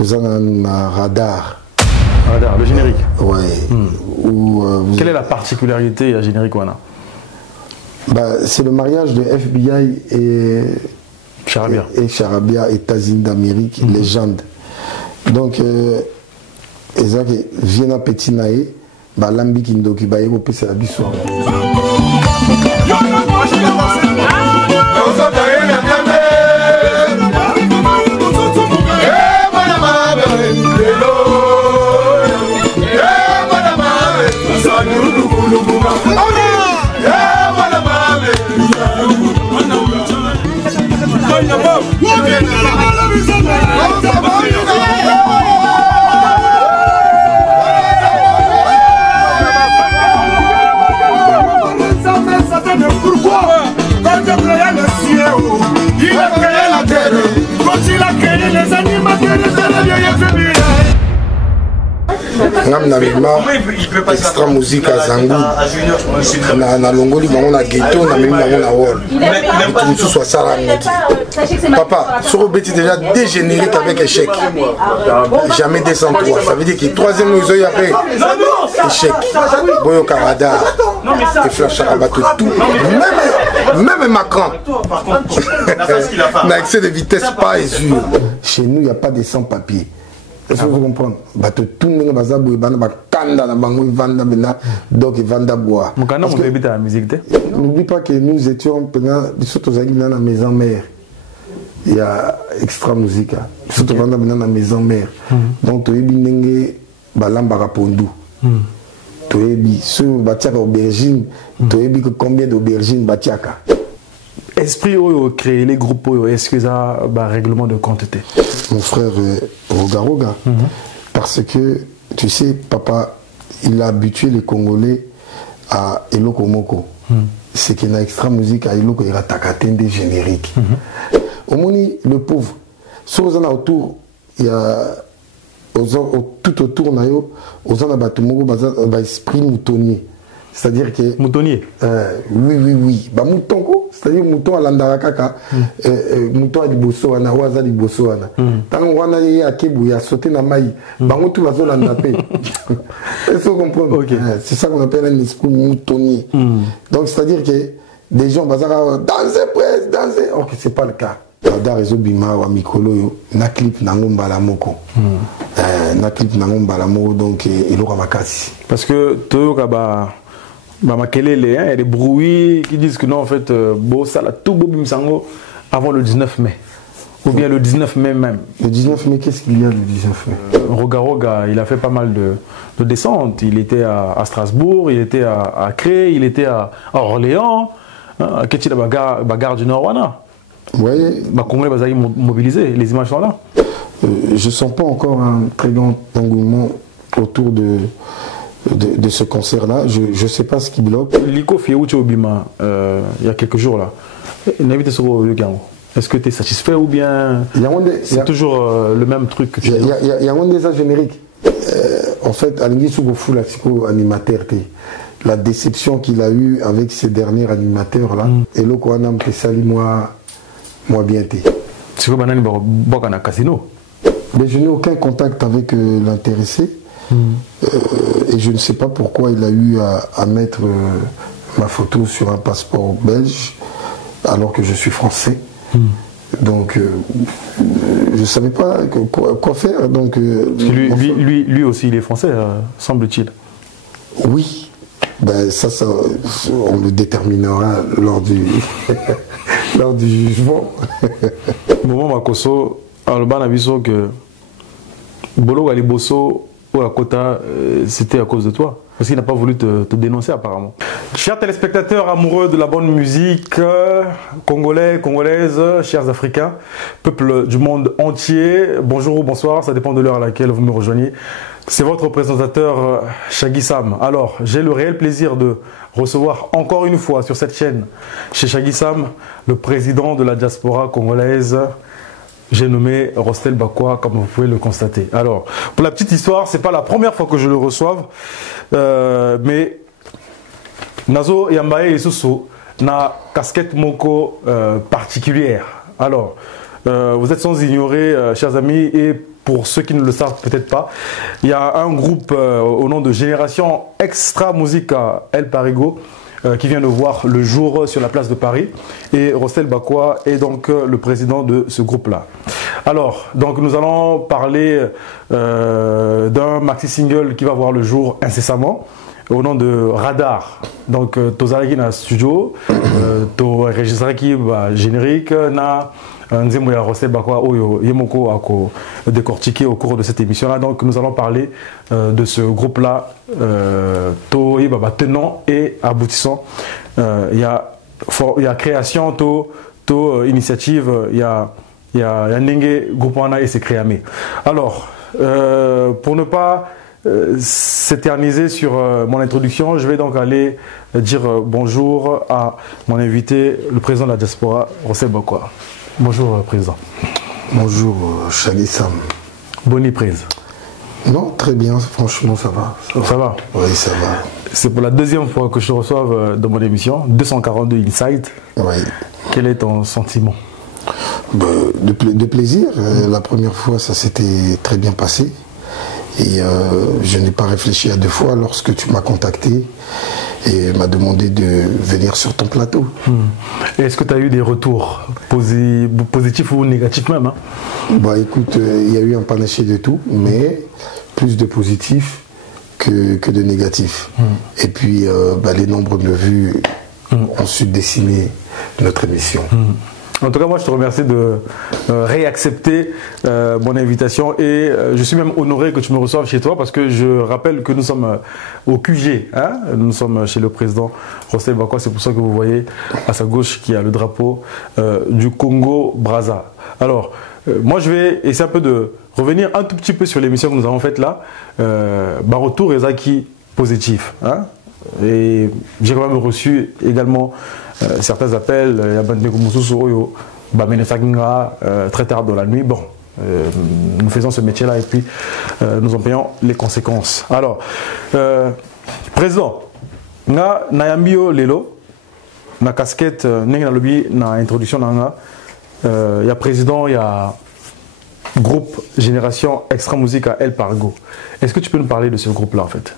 Radar. Radar, le générique. Ouais. Quelle est la particularité à générique Wana? C'est le mariage de FBI et Charabia. Et Charabia, États-Unis d'Amérique, légende. Donc, Ezaki vient à Petit Naé, Lambi Kindoki, c'est la bissoire. Pourquoi quand Dieu créa le ciel, il a créé la terre. Quand il a créé les animateurs, les extra musique à Zangu na longoli bango na ghetto na memi bango na wall tout soit ça papa sur bêtis déjà dégénéré avec échec jamais 203 ça veut dire que troisième nous y après échec boyo Canada et flash à bateau tout même Macron n'a excès de vitesse pas sûr chez nous il n'y a pas de sans-papiers. Est-ce que vous comprenez? Tout le monde va n'oublie pas que nous étions surtout dans la maison mère. Il y a extra musique. Surtout dans la maison mère. Donc, tu es balamba pondu. Tu es sur batiaka aubergine. Tu es combien d'aubergines batiaka? Esprit où créer les groupes, est-ce que ça a un règlement de quantité? Mon frère Roga, parce que tu sais, papa, il a habitué les Congolais à Eloko Moko. C'est qu'il y a extra musique à Eloko, il y a takatende générique. Au Moni, le pauvre, sur les autour, il y a tout autour, aux gens à esprit moutonnier. C'est-à-dire que. Moutonnier. Oui. Mouton, c'est-à-dire mouton à l'andarakaka, mouton à Liboso, à Nawaza Liboso. Tant qu'on a dit à Kébou, il a sauté dans maï, tout va se l'andapé. Est-ce que vous comprenez? C'est ça qu'on appelle un esprit moutonnier. Donc, c'est-à-dire que des gens vont danser, presse, danser. Ok, c'est pas le cas. Dans réseau Bima ou Mikolo, na clip Nangomba la Moko. Na clip Nangomba la Moko, donc, il aura ma casse. Parce que, tout il y a des bruits qui disent que non, en fait, ça l'a tout beau Sango avant le 19 mai. Ou bien le 19 mai même. Le 19 mai, qu'est-ce qu'il y a le 19 mai? Roga, il a fait pas mal de descentes. Il était à Strasbourg, il était à Cré, il était à Orléans, à Ketchila Bagarre du Nord. Oui. Congolais Bazaï mobilisé, les images sont là. Je ne sens pas encore un très grand engouement autour de ce concert-là. Je ne sais pas ce qui bloque. Liko Fiouchi Obima, il y a quelques jours là. Est-ce que tu es satisfait ou bien c'est toujours le même truc que tu Il y a un des génériques. En fait, Alingi Sougofu, animateur, la déception qu'il a eue avec ces derniers animateurs-là, et là, quoi, on a sali moi bien. C'est quoi, un casino? Mais je n'ai aucun contact avec l'intéressé. Et je ne sais pas pourquoi il a eu à mettre ma photo sur un passeport belge alors que je suis français. Donc je ne savais pas quoi faire. Donc, lui aussi il est français, semble-t-il. Oui, ça on le déterminera lors du lors du jugement. Moment Makoso, Alban a vu que Bolo Galiboso pour la quota, c'était à cause de toi. Parce qu'il n'a pas voulu te dénoncer apparemment. Chers téléspectateurs amoureux de la bonne musique, congolais, congolaises, chers africains, peuple du monde entier, bonjour ou bonsoir, ça dépend de l'heure à laquelle vous me rejoignez. C'est votre présentateur Shaggy Sam. Alors, j'ai le réel plaisir de recevoir encore une fois sur cette chaîne, chez Shaggy Sam, le président de la diaspora congolaise. J'ai nommé Rostel Bakwa, comme vous pouvez le constater. Alors, pour la petite histoire, c'est pas la première fois que je le reçoive, mais Nazo Yambaye Isusu na casquette moko particulière. Alors, vous êtes sans ignorer, chers amis, et pour ceux qui ne le savent peut-être pas, il y a un groupe au nom de Génération Extra Musica El Parigo qui vient de voir le jour sur la place de Paris. Et Rossel Bakwa est donc le président de ce groupe-là. Alors, donc nous allons parler d'un maxi-single qui va voir le jour incessamment, au nom de Radar. Donc, Tozaraki na studio, to enregistraki générique, na Nzembo ya Rossel Bakwa Oyo Yemoko ako décortiqué au cours de cette émission-là. Donc, nous allons parler de ce groupe-là, tenant et aboutissant. Il y a création, initiative, il y a Nenge Groupana et c'est créé. Alors, pour ne pas s'éterniser sur mon introduction, je vais donc aller dire bonjour à mon invité, le président de la diaspora, Rossel Bakwa. Bonjour, président. Bonjour, Chali Sam. Bonne prise. Non, très bien, franchement, ça va. Ça va? Oui, ça va. C'est pour la deuxième fois que je te reçois dans mon émission, 242 Inside. Oui. Quel est ton sentiment? De plaisir. La première fois, ça s'était très bien passé. Et je n'ai pas réfléchi à deux fois lorsque tu m'as contacté et m'a demandé de venir sur ton plateau. Est-ce que tu as eu des retours positifs ou négatifs même, hein? Écoute, il y a eu un panaché de tout, mais plus de positifs que de négatifs. Et puis les nombres de vues ont su dessiner notre émission. En tout cas, moi, je te remercie de réaccepter mon invitation et je suis même honoré que tu me reçoives chez toi parce que je rappelle que nous sommes au QG. Hein? Nous sommes chez le président Rossel Bakwa. C'est pour ça que vous voyez à sa gauche qu'il y a le drapeau du Congo-Brazza. Alors, moi, je vais essayer un peu de revenir un tout petit peu sur l'émission que nous avons faite là. Retour est acquis positif. Hein? Et j'ai quand même reçu également certains appels, très tard dans la nuit. Bon, nous faisons ce métier-là et puis nous en payons les conséquences. Alors, président, na Nayambio Lelo, na casquette, na lobby, na introduction, il y a président, il y a groupe Génération Extra Musica El Parigo. Est-ce que tu peux nous parler de ce groupe-là en fait?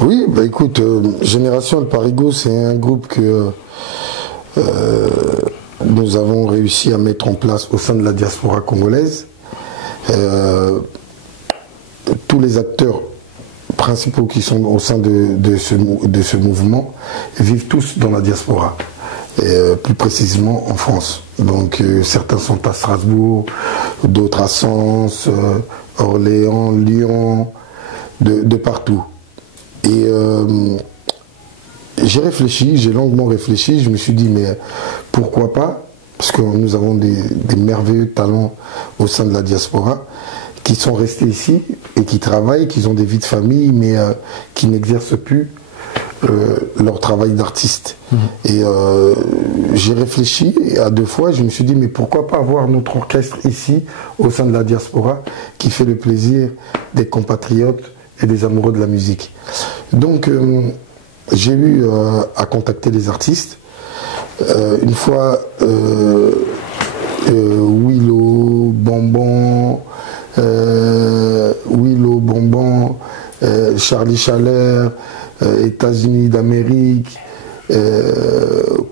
Oui, écoute, Génération El Parigo, c'est un groupe que nous avons réussi à mettre en place au sein de la diaspora congolaise. Tous les acteurs principaux qui sont au sein de ce mouvement vivent tous dans la diaspora, plus précisément en France. Donc certains sont à Strasbourg, d'autres à Sens, Orléans, Lyon, de partout. Et j'ai réfléchi, j'ai longuement réfléchi, je me suis dit mais pourquoi pas, parce que nous avons des merveilleux talents au sein de la diaspora qui sont restés ici et qui travaillent, qui ont des vies de famille mais qui n'exercent plus leur travail d'artiste. Et j'ai réfléchi à deux fois, je me suis dit mais pourquoi pas avoir notre orchestre ici au sein de la diaspora qui fait le plaisir des compatriotes et des amoureux de la musique. Donc j'ai eu à contacter des artistes. Une fois Willow, Bonbon, Charlie Chaleur, États-Unis d'Amérique,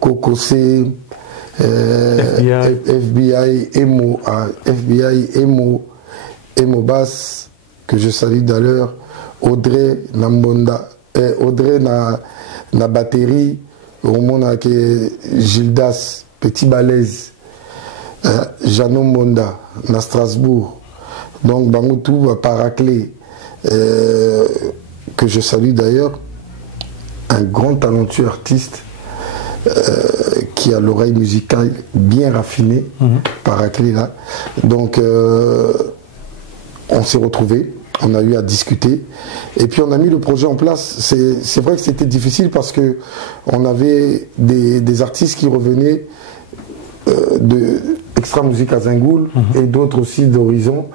Coco C, FBI, Emo Bass, que je salue d'ailleurs, Audrey Nambonda, Audrey na batterie, au monde que Gildas, Petit Balèze, Jeannot Monda, na Strasbourg, donc Bangoutou Paraclé, que je salue d'ailleurs, un grand talentueux artiste qui a l'oreille musicale bien raffinée, Paraclé là. Donc on s'est retrouvés. On a eu à discuter et puis on a mis le projet en place. C'est vrai que c'était difficile parce que on avait des artistes qui revenaient de Extra Musica Zingoul et d'autres aussi d'Horizon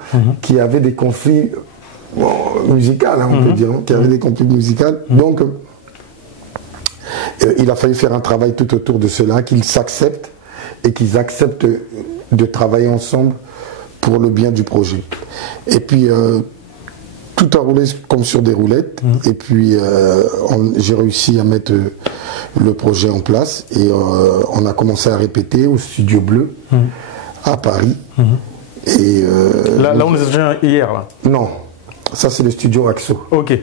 qui avaient des conflits musicaux, hein, on peut dire, qui avaient des conflits musicaux. Donc il a fallu faire un travail tout autour de cela, qu'ils s'acceptent et qu'ils acceptent de travailler ensemble pour le bien du projet. Et puis, tout a roulé comme sur des roulettes. Et puis, j'ai réussi à mettre le projet en place. Et on a commencé à répéter au Studio Bleu, à Paris. Et, là, on est déjà hier, là. Non. Ça, c'est le studio Raxo. Ok.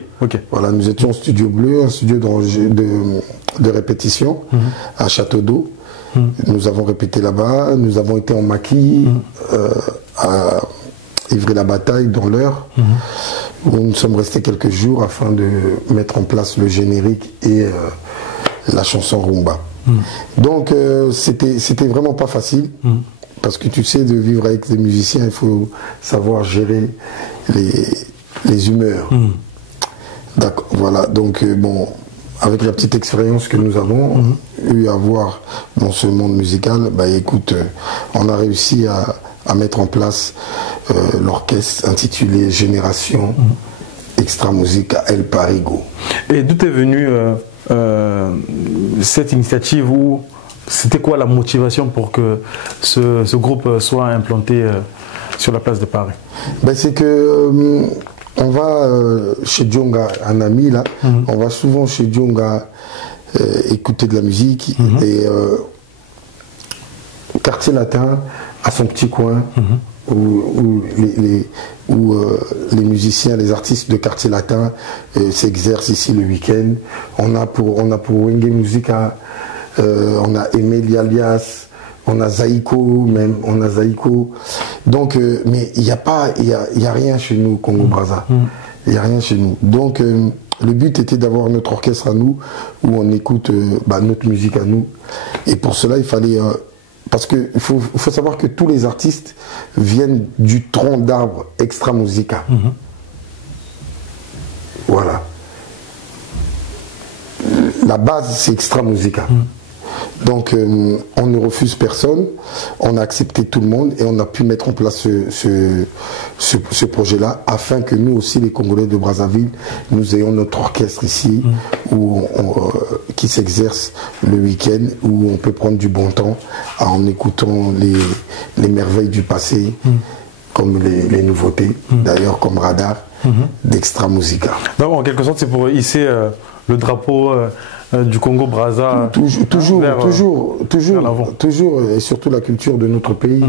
Voilà, nous étions au Studio Bleu, un studio de répétition à Château d'Eau. Nous avons répété là-bas. Nous avons été en maquis à Ivry-la-Bataille, dans l'Eure, où nous sommes restés quelques jours afin de mettre en place le générique et la chanson Rumba. Donc, c'était vraiment pas facile. Parce que tu sais, de vivre avec des musiciens, il faut savoir gérer les humeurs. D'accord, voilà. Donc, bon, avec la petite expérience que nous avons eu à avoir dans ce monde musical, bah écoute, on a réussi à mettre en place l'orchestre intitulé Génération Extra Musique à El Parigo. Et d'où est venue cette initiative où c'était quoi la motivation pour que ce groupe soit implanté sur la place de Paris? Ben c'est que on va chez Djonga, un ami là, on va souvent chez Djonga écouter de la musique et Quartier Latin a son petit coin où les musiciens, les artistes de Quartier Latin s'exercent ici le week-end. On a pour Wenge Musica, on a Emeli Alias, on a Zaïko même, Donc, mais il n'y a rien chez nous, Congo-Brazza. Il n'y a rien chez nous. Donc, le but était d'avoir notre orchestre à nous, où on écoute notre musique à nous. Et pour cela, il fallait... parce qu'il faut savoir que tous les artistes viennent du tronc d'arbre Extra Musica. Voilà. La base, c'est Extra Musica. Donc, on ne refuse personne, on a accepté tout le monde et on a pu mettre en place ce projet-là afin que nous aussi, les Congolais de Brazzaville, nous ayons notre orchestre ici qui s'exerce le week-end, où on peut prendre du bon temps en écoutant les merveilles du passé, comme les nouveautés, d'ailleurs comme Radar, d'Extra Musica. Donc, en quelque sorte, c'est pour hisser le drapeau du Congo-Brazza. Toujours, et surtout la culture de notre pays.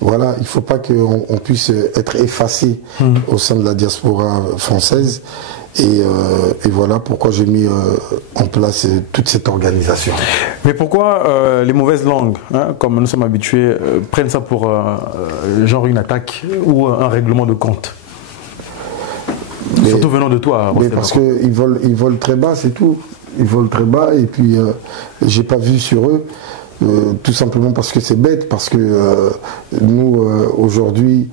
Voilà, il ne faut pas qu'on puisse être effacé au sein de la diaspora française. Et voilà pourquoi j'ai mis en place toute cette organisation. Mais pourquoi les mauvaises langues, comme nous sommes habitués, prennent ça pour genre une attaque ou un règlement de compte? Surtout venant de toi. Mais parce qu'ils volent très bas, c'est tout. Ils volent très bas et puis j'ai pas vu sur eux, tout simplement parce que c'est bête, parce que nous aujourd'hui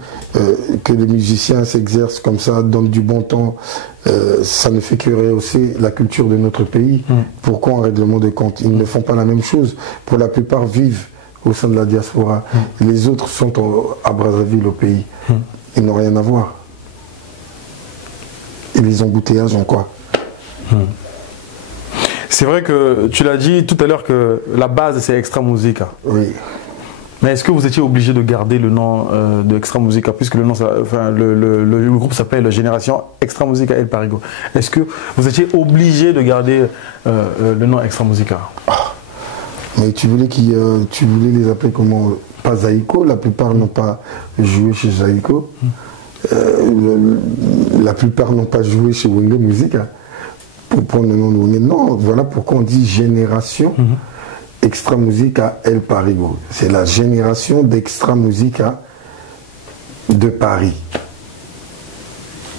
que les musiciens s'exercent comme ça, donnent du bon temps, ça ne fait que rehausser la culture de notre pays. Pourquoi un règlement de compte? Ils ne font pas la même chose. Pour la plupart vivent au sein de la diaspora. Les autres sont à Brazzaville, au pays. Ils n'ont rien à voir. Et les embouteillages en quoi? C'est vrai que tu l'as dit tout à l'heure que la base c'est Extra Musica. Oui. Mais est-ce que vous étiez obligé de garder le nom de Extra Musica, puisque le nom, le groupe s'appelle Génération Extra Musica El Parigo? Est-ce que vous étiez obligé de garder le nom Extra Musica? Mais tu voulais les appeler comment? Pas Zaïko, la plupart n'ont pas joué chez Zaïko. La plupart n'ont pas joué chez Wenge Musica. Pour prendre le nom de Wenge. Non, voilà pourquoi on dit Génération Extra Musica El Parigo. C'est la génération d'Extra Musica de Paris.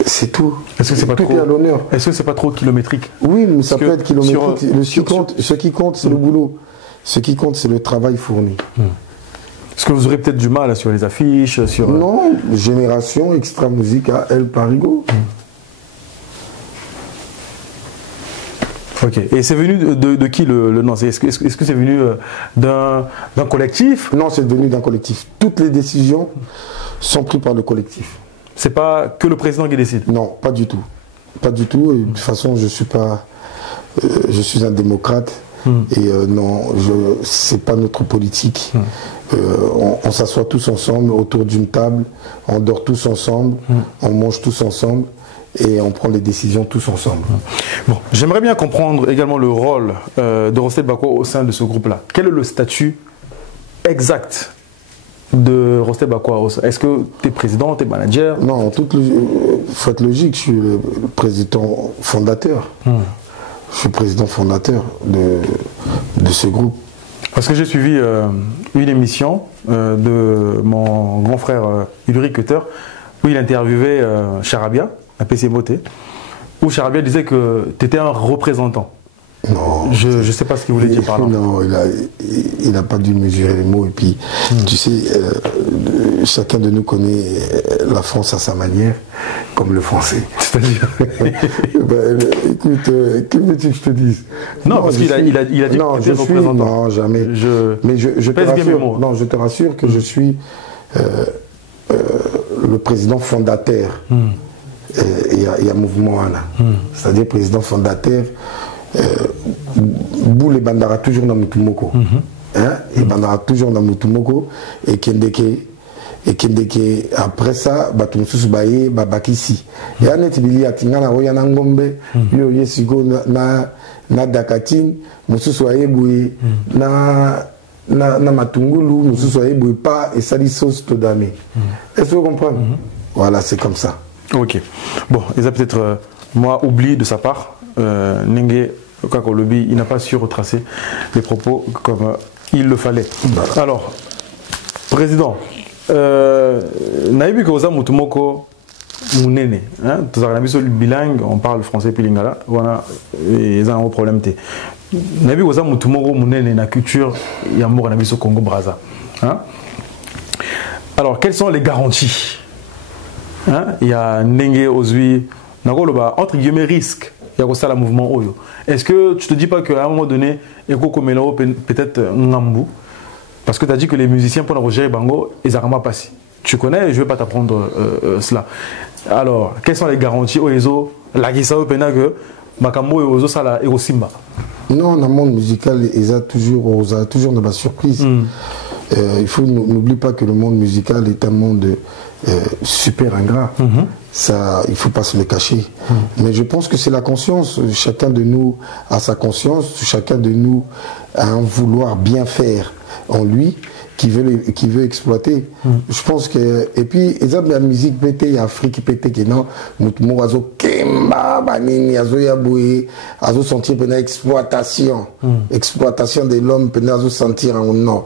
C'est tout. Est-ce que c'est pas tout trop à l'honneur? Est-ce que c'est pas trop kilométrique? Oui, mais ça peut être kilométrique. Ce qui compte, c'est le boulot. Ce qui compte, c'est le travail fourni. Est-ce que vous aurez peut-être du mal sur les affiches, sur... Non, Génération Extra Musica El Parigo. Ok. Et c'est venu de qui le nom? Est-ce que c'est venu d'un collectif? Non, c'est venu d'un collectif. Toutes les décisions sont prises par le collectif. C'est pas que le président qui décide? Non, pas du tout. Pas du tout. Et de toute façon, je suis pas... je suis un démocrate. Et non, c'est pas notre politique on s'assoit tous ensemble autour d'une table, on dort tous ensemble, on mange tous ensemble et on prend les décisions tous ensemble. Bon, j'aimerais bien comprendre également le rôle de Rosted Bako au sein de ce groupe-là. Quel est le statut exact de Rosted Bako? Est-ce que tu es président, tu es manager? Non, faut être logique, je suis le président fondateur. Je suis président fondateur de ce groupe. Parce que j'ai suivi une émission de mon grand frère Ulrich Kötter où il interviewait Charabia, à PC Moté, où Charabia disait que tu étais un représentant. Non. Je ne sais pas ce qu'il voulait dire par là. Non, il n'a pas dû mesurer les mots. Et puis, tu sais, chacun de nous connaît la France à sa manière, comme le français. C'est-à-dire écoute, que veux-tu que je te dise? Non, parce qu'il a dit non, que tu étais représentant. Non, jamais. Mais je te rassure, non, je te rassure que je suis le président fondateur. Il y a mouvement Anna. C'est-à-dire président fondateur. Boule bandara toujours dans Mutumoko. Et bandara toujours dans Mutumoko. Et Kendeke après ça, Batumsus Baye, Babakisi. Et Anetibili Atingana Royana Ngombe, Yo Yesigo na Dakatin, Mususu Aeboué, na Matungulu, Mususu Aeboué pas, et Salisos Todame. Est-ce que vous comprenez? Voilà, c'est comme ça. Ok. Bon, il a peut-être, moi, oublié de sa part, Nengue Kakolobi, il n'a pas su retracer les propos comme il le fallait. Voilà. Alors, président, Naïbi Koza Mutumoko Mounene, tous les bilingues, on parle français puis lingala, voilà, ils ont un problème. Naïbi Koza Mutumoko Mounene, la culture, il y a un mot au Congo Brazza. Alors, quelles sont les garanties? Il y a Nengue Ozui, entre guillemets, risque. Il y a ça le mouvement Oyo. Est-ce que tu te dis pas qu'à un moment donné, Eko Komelo peut-être Ngambu? Parce que tu as dit que les musiciens pour Roger Bango, ils n'ont pas passé. Tu connais, je ne vais pas t'apprendre cela. Alors, quelles sont les garanties au Ezo, la Gisa Opena que Makambo et Ozo Sala et Simba? Non, dans le monde musical, ils ont toujours de la surprise. Il faut n'oublie pas que le monde musical est un monde super ingrat. Ça, il ne faut pas se le cacher. Mais je pense que c'est la conscience. Chacun de nous a sa conscience. Chacun de nous a un vouloir bien faire en lui qui veut exploiter. Je pense que... Et puis, ils ont la musique pété, il y a Afrique pété qui non. Nous avons Kemba, Banini, Azo Yaboué, Azo sentir une exploitation. Exploitation de l'homme, Azo sentir en non.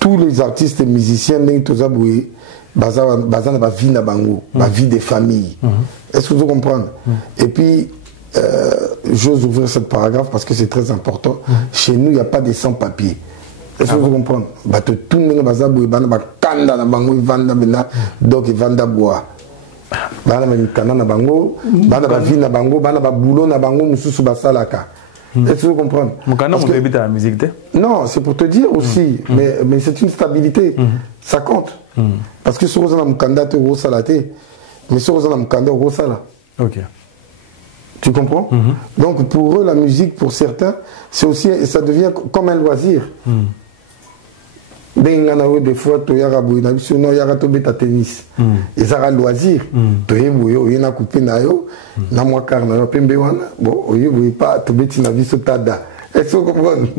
Tous les artistes et musiciens, tous aboués, bazan ba vie na bango, ba vie des familles. Est-ce que vous comprenez? Et puis j'ose ouvrir cette paragraphe parce que c'est très important. Chez nous, il n'y a pas de sans-papiers. Est-ce que vous comprenez? Ba te tout le monde bazan boué, bana ba kanda na bango, vanda bena, donc vanda bois. Bana ba kanda na bango, bana ba vie na bango, bana ba boulot na bango, mususu basalaka. Est-ce que vous comprenez? La musique, non, c'est pour te dire aussi, mais c'est une stabilité. Ça compte. Parce que si on a un candidat au salaté, mais si on a un candidat au sala. Ok. Tu comprends? Donc pour eux, la musique, pour certains, c'est aussi, ça devient comme un loisir. Des fois, tu as un tennis. Et ça a un loisir. Tu as un coupé nayo, na moi car na pembe wana. Bon, oui, pas tu beti na vie sotada. Est-ce que vous comprenez?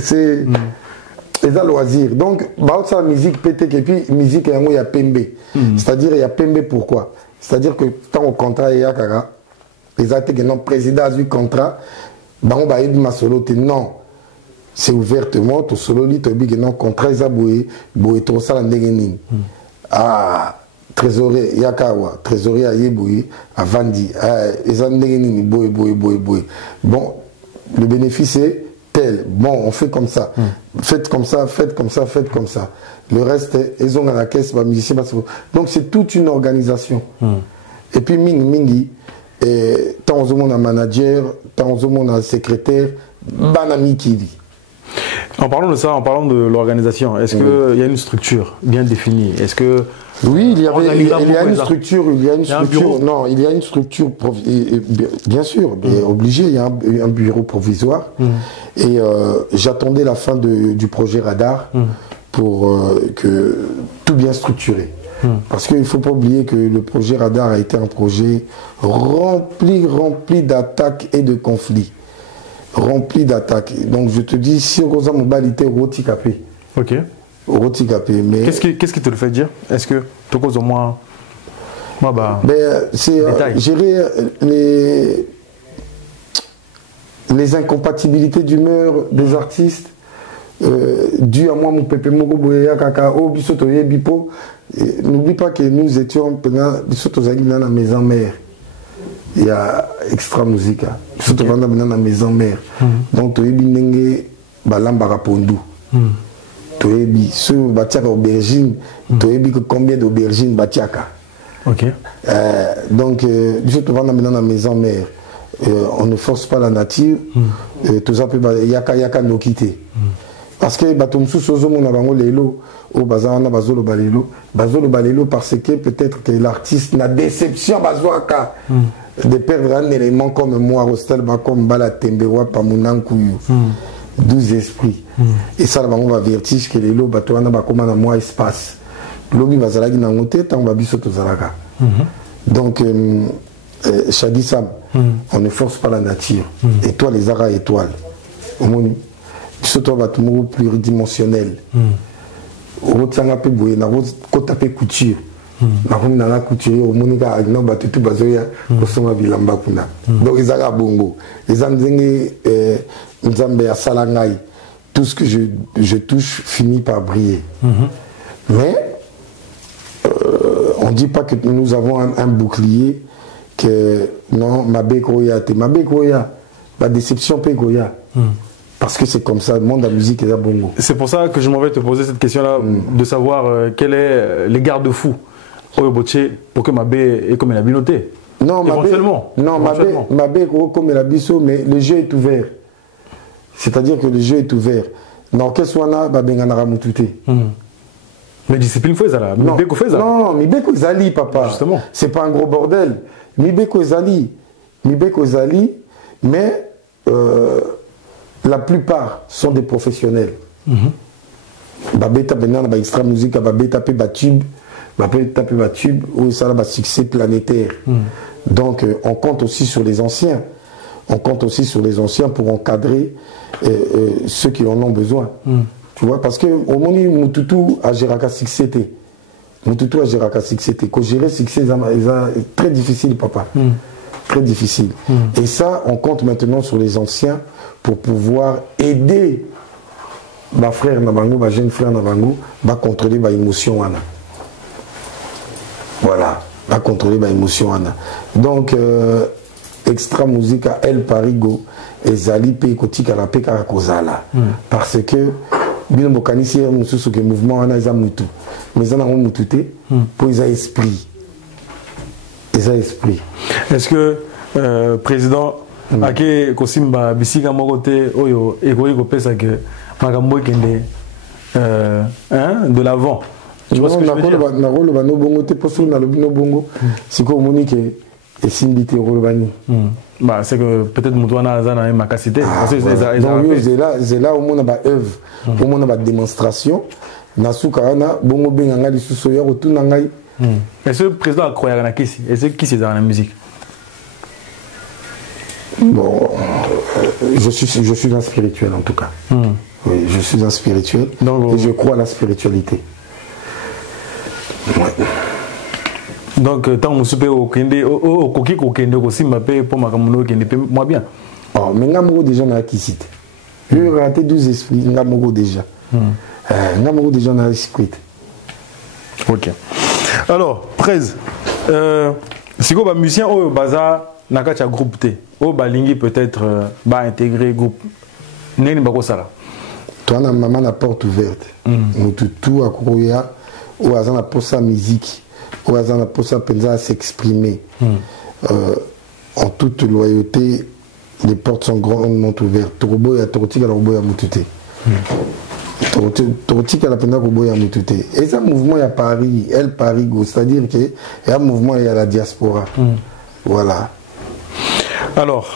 C'est un loisir. Donc, bah ça musique pété et puis musique il y a pembe. C'est-à-dire il y a pembe pourquoi? C'est-à-dire que tant au contrat il y a kara, les actes que non président a eu contrat, bah on va aider ma solo non. C'est ouvertement, tout solo lit, tu as non contrat, ils ont boué, tout ça, trésorier, Yakawa, trésorier à Yéboué, à Vandi, ils ont boué. Bon, le bénéfice est tel. Bon, on fait comme ça. Faites comme ça, faites comme ça, faites comme ça. Le reste, ils ont à la caisse, musicien. Donc, c'est toute une organisation. Et puis, Mingi, tant au monde un manager, tant au monde un secrétaire, Banami qui dit. En parlant de ça, en parlant de l'organisation, est-ce qu'il y a une structure bien définie? Est-ce que oui, il y a une structure, non, il y a une structure, bien sûr, obligé, il y a un bureau provisoire. Et j'attendais la fin du projet Radar pour que tout bien structuré. Parce qu'il ne faut pas oublier que le projet Radar a été un projet rempli d'attaques et de conflits. Rempli d'attaques. Donc je te dis, si on a mon bal était roticapé. Ok. Roticapé. Mais qu'est-ce qui te le fait dire? Est-ce que tu causes au moins c'est gérer les incompatibilités d'humeur des artistes dû à moi mon pépé moko boya kaka o bisoto yebipo. N'oublie pas que nous étions bisoto zagi dans la maison mère. Il y a Extra Musica. Bisoto vanda dans la maison mère. Donc tu yebi ndenge balamba rapondu. Tu yebi sur batiaka aubergine, tu yebi combien d'aubergines batiaka. OK. Donc bisoto vanda dans la maison mère. On ne force pas la nature. Tout ça peut yaka no quitter. Parce que batumsu sozo mona bango lelo au bazar na bazolo balelo parce que peut-être que l'artiste n'a déception bazoaka de perdre un élément comme moi Rostel comme bala tembewa pamunanku 12 esprits et ça bango va vertige que lelo bato wana bakoma na moi espace lobi bazalaki na ngote tant babiso tozalaka donc Shadi Sam on ne force pas la nature étoile les ara étoiles au monde surtout va tout pluridimensionnel. On tient peu boyer, na kota pe couture. Na comme na la couture, au monika agno batu tout bazoya, au soma bilamba kuna. Donc ils aga bongo. Les anzenge nzambe ya salangai. Tout ce que je touche finit par briller. Mais on dit pas que nous avons un bouclier que non mabe koya te mabe koya, la déception pe koya. Parce que c'est comme ça, le monde de la musique est à bongo. C'est pour ça que je m'en vais te poser cette question-là, de savoir quels sont les garde-fous pour que Mabé est comme elle a bien noté. Non, éventuellement. Non, Mabé est comme elle a biso, mais le jeu est ouvert. C'est-à-dire que le jeu est ouvert. Dans quel soit là, Babengana Moutouté. Mais discipline fait ça là. Mibeko fait ça. Non, Mibeko Zali, papa. Justement. C'est pas un gros bordel. Mibeko Zali, mais. La plupart sont des professionnels. Babeta maintenant ba Extra Musica, babeta pe batube, où ça a un succès planétaire. Donc on compte aussi sur les anciens. On compte aussi sur les anciens pour encadrer ceux qui en ont besoin. Tu vois, parce que au moment où Mututu a géré un succès, qu'on gérer succès c'est très difficile, papa. Très difficile. Et ça, on compte maintenant sur les anciens pour pouvoir aider ma frère Nabango, ma jeune frère Nabango, à contrôler ma émotion. Voilà, à contrôler ma émotion. Donc, Extra Musica, El Parigo, et Zali Pekoti Karape Karakozala. Parce que, bien Bokani, c'est un mouvement, on a un moutou. Mais on a un moutouté pour les esprits. Est-ce que président ake kosimba bisika mokote oyo ekoyi kopesa que makambo ekende de l'avant? Tu vois ce que je veux dire? Nakoloba no bongo te poso na lobi no bongo siko monique et simbité rolobani. Bah c'est que peut-être mutwana azana makasité parce que c'est là au monde ba œuvre au monde ba démonstration na sukana bongo benganga lisuso ya rotuna ngai. Est-ce que le président a croyé à la Kissi? Est-ce que c'est dans la musique? Bon, je suis un spirituel en tout cas. Oui, je suis un spirituel et je crois à la spiritualité. Ouais. Donc, tant que vous au Kende, au Koki Kokende, au Simbape, pour ma camono Kende, moi bien. Oh, mais Namoro déjà dans la Kissi. J'ai raté 12 esprits, Namoro déjà. Namoro déjà dans l'esprit. Ok. Alors, 13. Si vous êtes musicien, au bazar, nakacha groupe T. Au balingi peut-être va intégrer groupe. N'est pas ça. Toi, na maman la porte ouverte. Nous tout à courir, au hasard la pour sa musique, au hasard la pour sa pensa à s'exprimer. En toute loyauté, les portes sont grandement ouvertes. Torobo et Torotika, la robo et Moutouté. totika la pena koboya mutu te. Et ça mouvement ya Paris, Paris go, c'est-à-dire que il y a un mouvement il y a la diaspora. Voilà. Alors,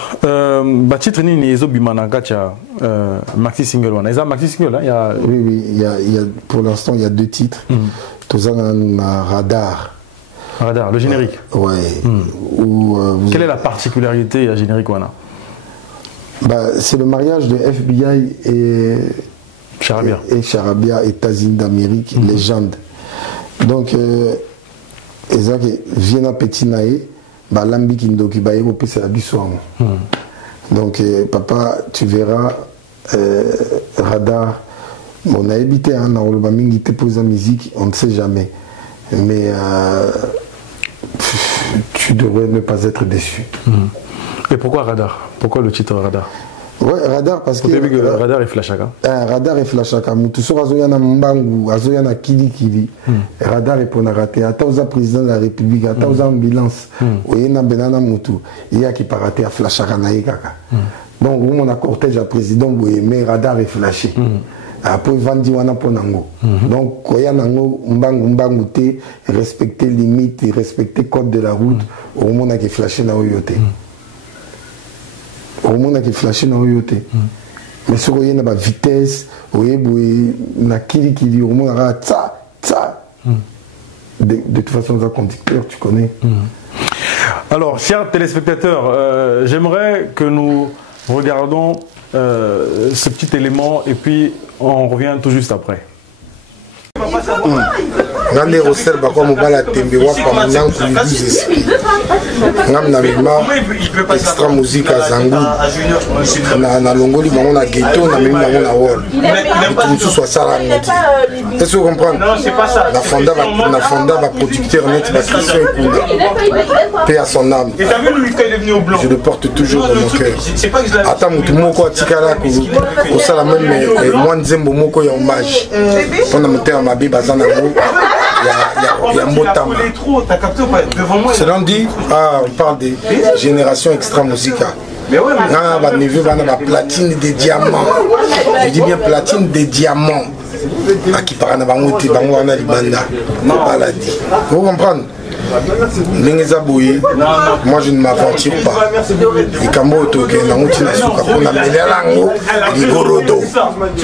titre ni les obimanaka tia maxi single one. Est-ce maxi single là? Il y a oui, il y a pour l'instant il y a 2 titres. Tous un Radar. Radar, le générique. Ouais. Quelle est la particularité à générique wana? C'est le mariage de FBI et Charabia. Et Charabia, États-Unis d'Amérique, légende. Donc, ils ont viennent à Petinae, Lambi Kindoki, c'est la Bissouam. Donc, papa, tu verras, Radar. On a habité dans le Baming, qui pose la musique, on ne sait jamais. Mais tu devrais ne pas être déçu. Et pourquoi Radar? Pourquoi le titre Radar? Ouais, Radar parce que Radar et Flashaka. Radar et Flashaka. Mutuso azoyana mbangu, azoyana kili. Radar est pour rater. Atauza président de la République, atauza ambulance. Oyena benana mutu. Il y a qui pas raté à Flashaka naïkaka. Donc on a cortège à président mais Radar est flashé. Après vandi wana ponango. Donc koya nango mbangu te respecter limite, respecter code de la route. Au moment qui flashé na oyote. Au monde qui flashé dans yote. Mais ce qu'il y a na vitesse, na kili au monde a ça. De toute façon, dans un conducteur, tu connais. Alors, chers téléspectateurs, j'aimerais que nous regardons ce petit élément et puis on revient tout juste après. Ngande Rossel bakwa mobala tembe wapa munanku libize ngamna mema extra musique azangu na longoli bango na ghetto na mema bango na wall tout soit ça là est-ce que vous comprenez la fonda va producteur net la Christian Ekunda paix à son âme je le porte toujours dans mon cœur ata mutu moko atikala ko sala même moi nzembo moko ya hommage pona moteur mabe bazana ngo il y a Motama. C'est l'on dit, on parle des générations extra musicales. La platine des diamants. Je dis bien platine des diamants. Qui parle vous comprenez? Moi je ne m'aventure pas. Tu veux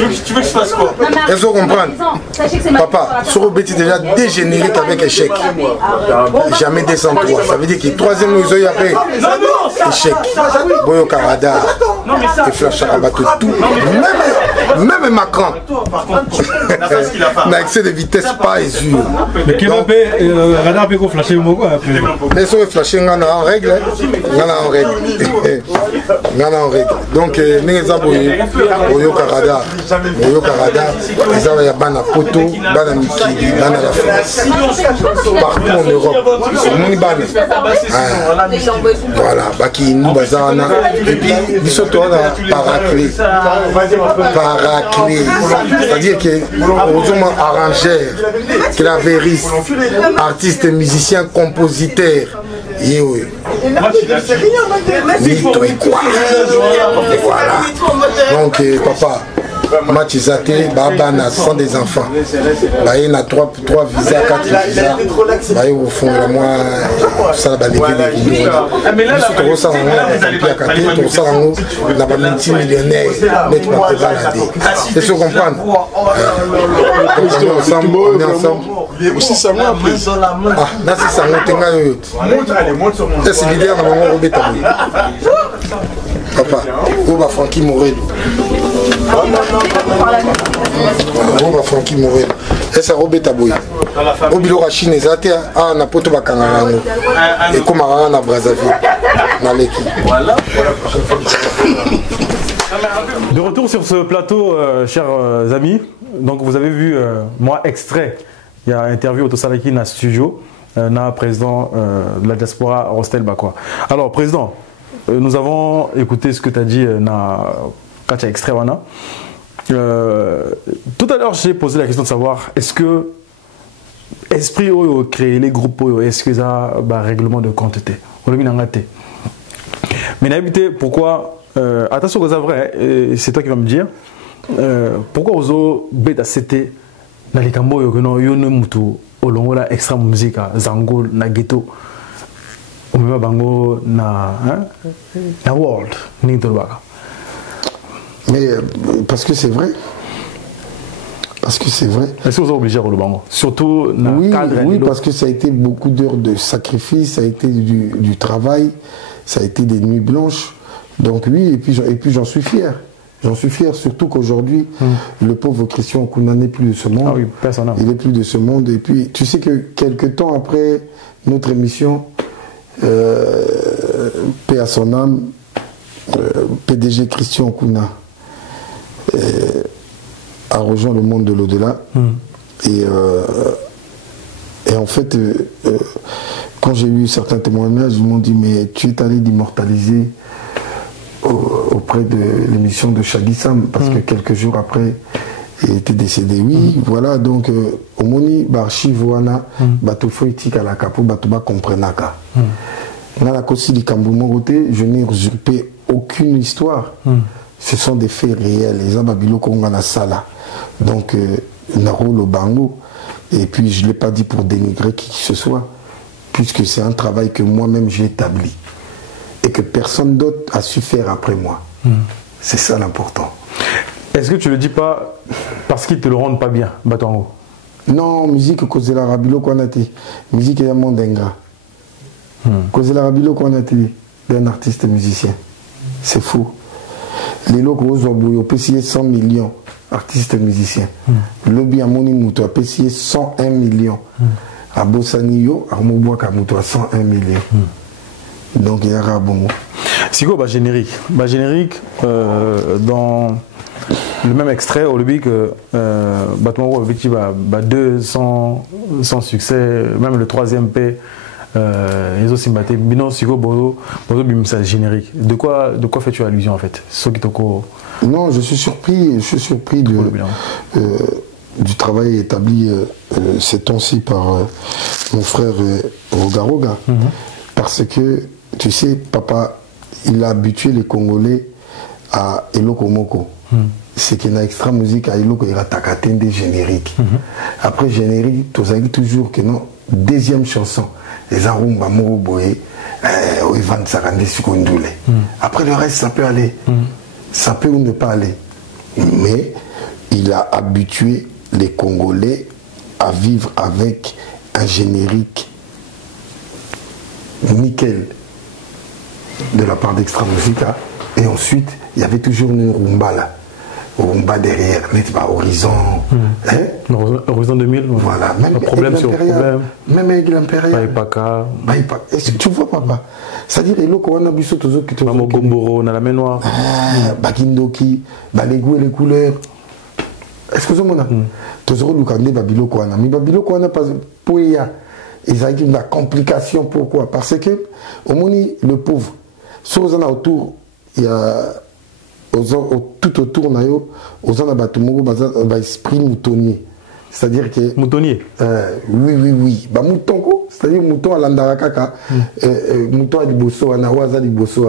que je fasse quoi? Est-ce que vous comprenez? Papa, Sorobeti déjà dégénérique avec échec. Jamais descend 3. Ça veut dire que troisième nous y après échec. Boyo Karada et Flash Arabato tout. Même Macron. N'a accès de vitesse pas usure. Mais qui va payer Radar peut flasher mon quoi après? Mais ça flasher en règle. Donc Boyo Karada, ils avaient Bana Poto, Bana Mikili, Bana la France. Partout en Europe. Voilà, Baki Noubazana. Et puis, ils sont paraclés. C'est-à-dire que nous arrangeur, clavériste, artiste, musicien, compositeur. Voilà. Donc, papa. Matisate, Babana, sont des enfants. Il y a 3 visas, 4 visas. Il y a au fond de moi, ça va lever les vidéos. On a pas multimillionnaire, mais tu vas te balader. Est-ce que tu comprends? On est ensemble. Aussi, ça m'a appris. Ah, là, c'est ça, on est c'est l'idée à maman Robert Tabou. Papa, où va Francky Morel? Où va Francky Morel? Et ça Robert Tabou. Au bureau à Chine, on a poto bakanga et comme à Brazzaville. De retour sur ce plateau, chers amis. Donc vous avez vu, moi, extrait. Il y a interview au Salaki dans le studio, na président de la diaspora Rostel Bakwa. Alors, président, nous avons écouté ce que tu as dit na Katia extrait wana. Tout à l'heure, j'ai posé la question de savoir est-ce que esprit oyo créer les groupes oyo, est-ce que ça a règlement de compte té. Mais n'habité pourquoi attention que c'est vrai, c'est toi qui vas me dire. pourquoi ozo beta c'était na likambo yo no yo no mutu olongola extra musique zango na ghetto o même bango na na world ni tolbaka. Mais parce que c'est vrai. Parce que c'est vrai. Est-ce que vous êtes obligé de le bango? Surtout dans le cadre. Oui, parce que ça a été beaucoup d'heures de sacrifice, ça a été du travail, ça a été des nuits blanches. Donc oui, et puis j'en suis fier. J'en suis fier, surtout qu'aujourd'hui, le pauvre Christian Okuna n'est plus de ce monde. Ah oui, personne. Il n'est plus de ce monde. Et puis, tu sais que quelques temps après notre émission, paix à son âme, PDG Christian Okuna a rejoint le monde de l'au-delà. Et en fait, quand j'ai eu certains témoignages, ils m'ont dit, mais tu es allé d'immortaliser auprès de l'émission de Shaggy Sam, parce que quelques jours après, il était décédé. Oui, voilà, donc, au moni, archivoana, batofoitika la capo, batoba comprenaka. Dans la kosi di Kamboumogoté, je n'ai usurpé aucune histoire. Ce sont des faits réels. Les Ababilo Kongana Sala. Donc, Naro le Bango. Et puis, je ne l'ai pas dit pour dénigrer qui que ce soit, puisque c'est un travail que moi-même j'ai établi. Et que personne d'autre a su faire après moi. C'est ça l'important. Est-ce que tu le dis pas parce qu'ils te le rendent pas bien, Batango? Non, musique Kozela Rabilo Kwanati. Musique Yamondenga. Kozela Rabilo Kwanati, d'un artiste musicien. C'est fou. Les locaux ont payé 100 millions, artistes musiciens. Lobby Amoni Mouto a payé 101 millions. À Bossaniyo, à Moubouak à Mouto a 101 millions. Donc il y a un bon mot. C'est quoi générique? Générique, dans le même extrait, au début que Batman a 200 sans succès, même le troisième P, ils ont simbaté. Bino, c'est quoi ça générique? De quoi fais-tu allusion en fait? Non, je suis surpris du travail établi ces temps-ci par mon frère Roga Roga. Parce que, tu sais, papa, il a habitué les Congolais à Eloko Moko. C'est qu'il y a une extra musique à Eloko, il y a des génériques. Après générique, tu as toujours que non, deuxième chanson, les Arumba Moroboé, Ivan Sarandé Sukondoule. Après le reste, ça peut aller. Ça peut ou ne pas aller. Mais il a habitué les Congolais à vivre avec un générique nickel de la part d'Extra Musica. Et ensuite, il y avait toujours une rumba là. Rumba derrière, mais pas Horizon. Horizon 2000. Voilà, même problème sur problème. Même avec l'Impérial. Baïpaka. Tu vois, papa? C'est-à-dire, il y a des choses qui Maman Gomboro, on a la main noire. Bakindoki, les goûts et les couleurs. Excusez-moi, tu as dit Babilo Kouana. Mais Babilo Kouana, pour y a. Ils ont dit la complication, pourquoi? Parce que, au moni, le pauvre, sur les autour, il y a, tout autour, il y a esprit moutonnier. C'est-à-dire que. Moutonnier? Oui. Mouton, c'est-à-dire mouton à l'andarakaka, mouton à l'Iboso, à Nawaza l'Iboso.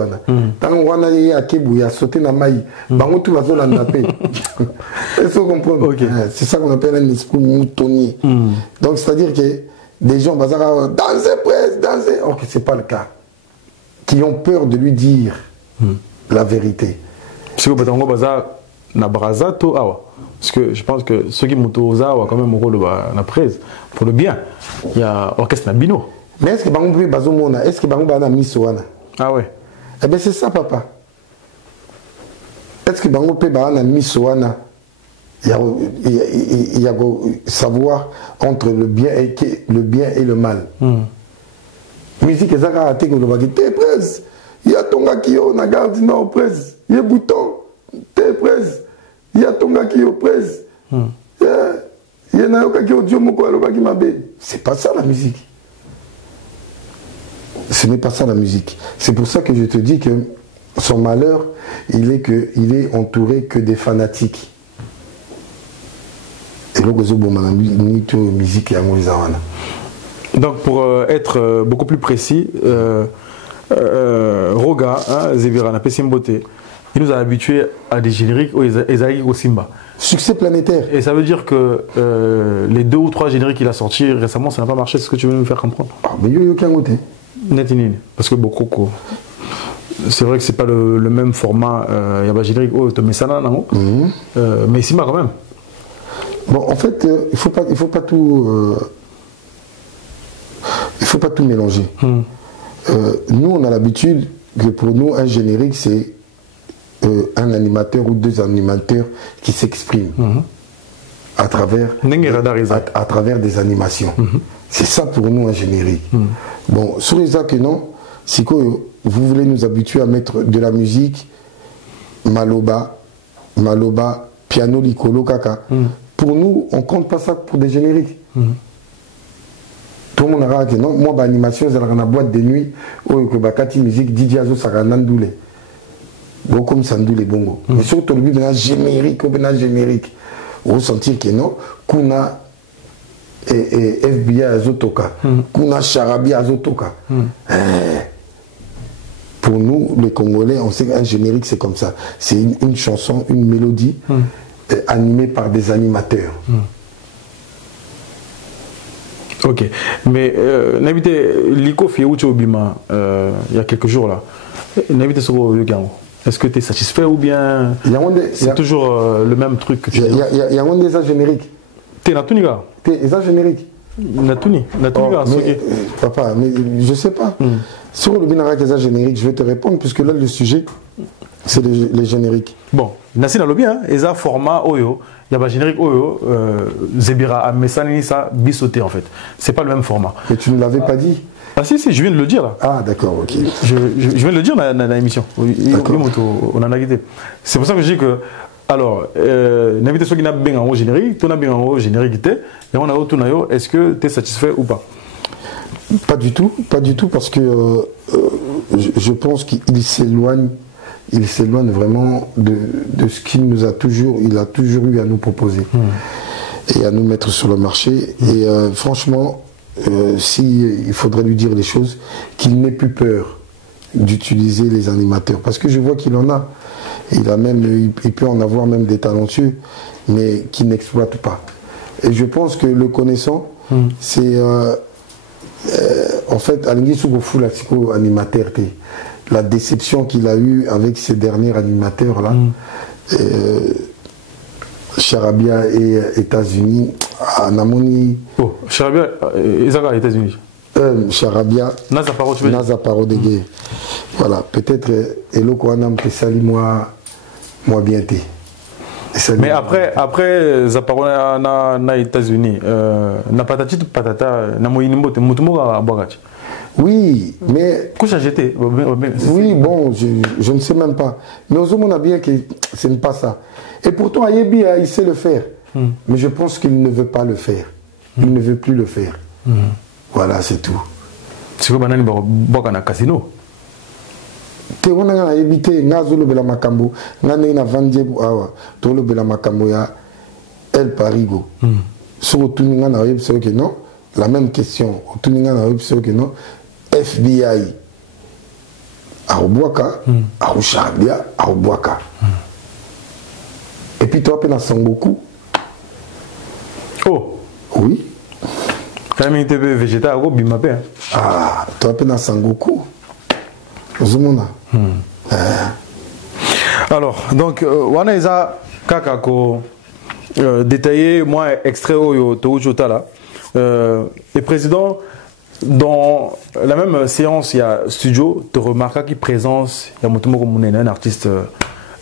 Tant qu'on a eu à Kebu, il a sauté dans Maï, mouton va se l'andaper. Est-ce que vous comprenez? C'est ça qu'on appelle un esprit moutonnier. Donc, c'est-à-dire que. Des gens vont danser, presse, danser. Or que ce n'est pas le cas. Qui ont peur de lui dire la vérité. Parce que je pense que ceux qui montent aux arts ont quand même un rôle de la presse. Pour le bien, il y a orchestre Nabino. Mais est-ce que Bango peut Bazomona? Est-ce que Bango Bana Missoana? Ah ouais. Eh bien c'est ça, Est-ce que Bango peut Bana Missoana? Il y a savoir entre le bien et le mal. Musique est ça que le bagage t'es presse. Il y a ton gars qui est garde non presse. Il y a bouton t'es presse. Il y a ton gars qui est presse. Il y a un gars qui est audio moko le bagage mabé. C'est pas ça la musique. Ce n'est pas ça la musique. C'est pour ça que je te dis que son malheur, il est entouré que des fanatiques. Donc pour être beaucoup plus précis, Roga, Zévirana, Pessimboté, il nous a habitués à des génériques au Simba. Succès planétaire. Et ça veut dire que les 2 ou 3 génériques qu'il a sortis récemment, ça n'a pas marché, c'est ce que tu veux nous faire comprendre? Ah, mais il y a aucun côté. Netinine. Parce que beaucoup. C'est vrai que c'est pas le même format. Il y a pas générique. Oh, tu mets ça là, non? Mais Simba quand même. Bon, en fait, il faut pas tout mélanger. Nous, on a l'habitude que pour nous, un générique, c'est un animateur ou 2 animateurs qui s'expriment à travers des animations. C'est ça pour nous un générique. Bon, sur les que non, si vous voulez nous habituer à mettre de la musique, maloba, piano, licolo, kaka. Pour nous, on ne compte pas ça pour des génériques. Tout le monde a dit non, moi, l'animation, c'est la boîte de nuit, où il y a musique, DJ Azo, ça va nandoule. Bon, comme ça, nandoule bongo. Mais surtout, le but de la générique, vous sentir que non, qu'on a FBI Azotoka, qu'on a Charabia Azotoka. Pour nous, les Congolais, on sait qu'un générique, c'est comme ça. C'est une chanson, une mélodie animée par des animateurs. Ok. Mais n'habitez Liko Fiouche Obima il y a quelques jours là. N'habitez sur le Gao. Est-ce que tu es satisfait ou bien c'est toujours le même truc que tu as? Il y a un des génériques. Tu es Natuniga? Tu es générique. Natuniga. Papa, mais je sais pas. Sur le binara des génériques, je vais te répondre puisque là le sujet c'est les génériques. Bon, Nassi n'a le bien, Eza format Oyo, il y a pas générique Oyo, Zebira, Messani, ça, bisoté en fait. C'est pas le même format. Et tu ne l'avais pas dit? Ah si, je viens de le dire là. Ah d'accord, ok. Je viens de le dire dans l'émission. C'est pour ça que je dis que, alors, n'invite ceux qui n'ont bien en haut générique, tu n'as bien en haut générique, et on a au tournayo, est-ce que tu es satisfait ou pas? Pas du tout parce que je pense qu'il s'éloigne vraiment de ce qu'il nous a toujours, il a toujours eu à nous proposer et à nous mettre sur le marché. Et franchement, il faudrait lui dire les choses, qu'il n'ait plus peur d'utiliser les animateurs, parce que je vois qu'il en a. Il peut en avoir même des talentueux, mais qui n'exploitent pas. Et je pense que le connaissant, c'est en fait, animateur, la déception qu'il a eue avec ces derniers animateurs là, Charabia et États-Unis, Namoni. Oh, Charabia et États-Unis. Charabia, Nazaparo de Gué. Voilà, peut-être Eloko Anam que sali moi bien té. Mais après Zaparo na États-Unis, na patati patata na moyinimbo te mutumo ga bagachi. Oui, mais oui, bon, je ne sais même pas. Mais aux hommes on a bien que ce n'est pas ça. Et pourtant Ayebi il sait le faire. Mais je pense qu'il ne veut pas le faire. Il ne veut plus le faire. Voilà, c'est tout. C'est comme un boka casino. Te wana nga ebité nga zolo bela makambo nga ne na vandie awa to lo bela makambo ya El Parigo. Sur tout nga na yeb c'est que non, la même question. Tout nga na yeb c'est que non, FBI à Obwaka, à Charabia, à Obwaka. Et puis toi pe na Sangoku. Oh, oui. Quand même TV végétal au bimapé. Ah, toi pe na Sangoku. Alors, donc, Wanaïza Kakako détaillé, moi, extrait au Touchota là. Les présidents, dans la même séance, il y a Studio, te remarqua qu'il présence, il y a Motomo Komounen, un artiste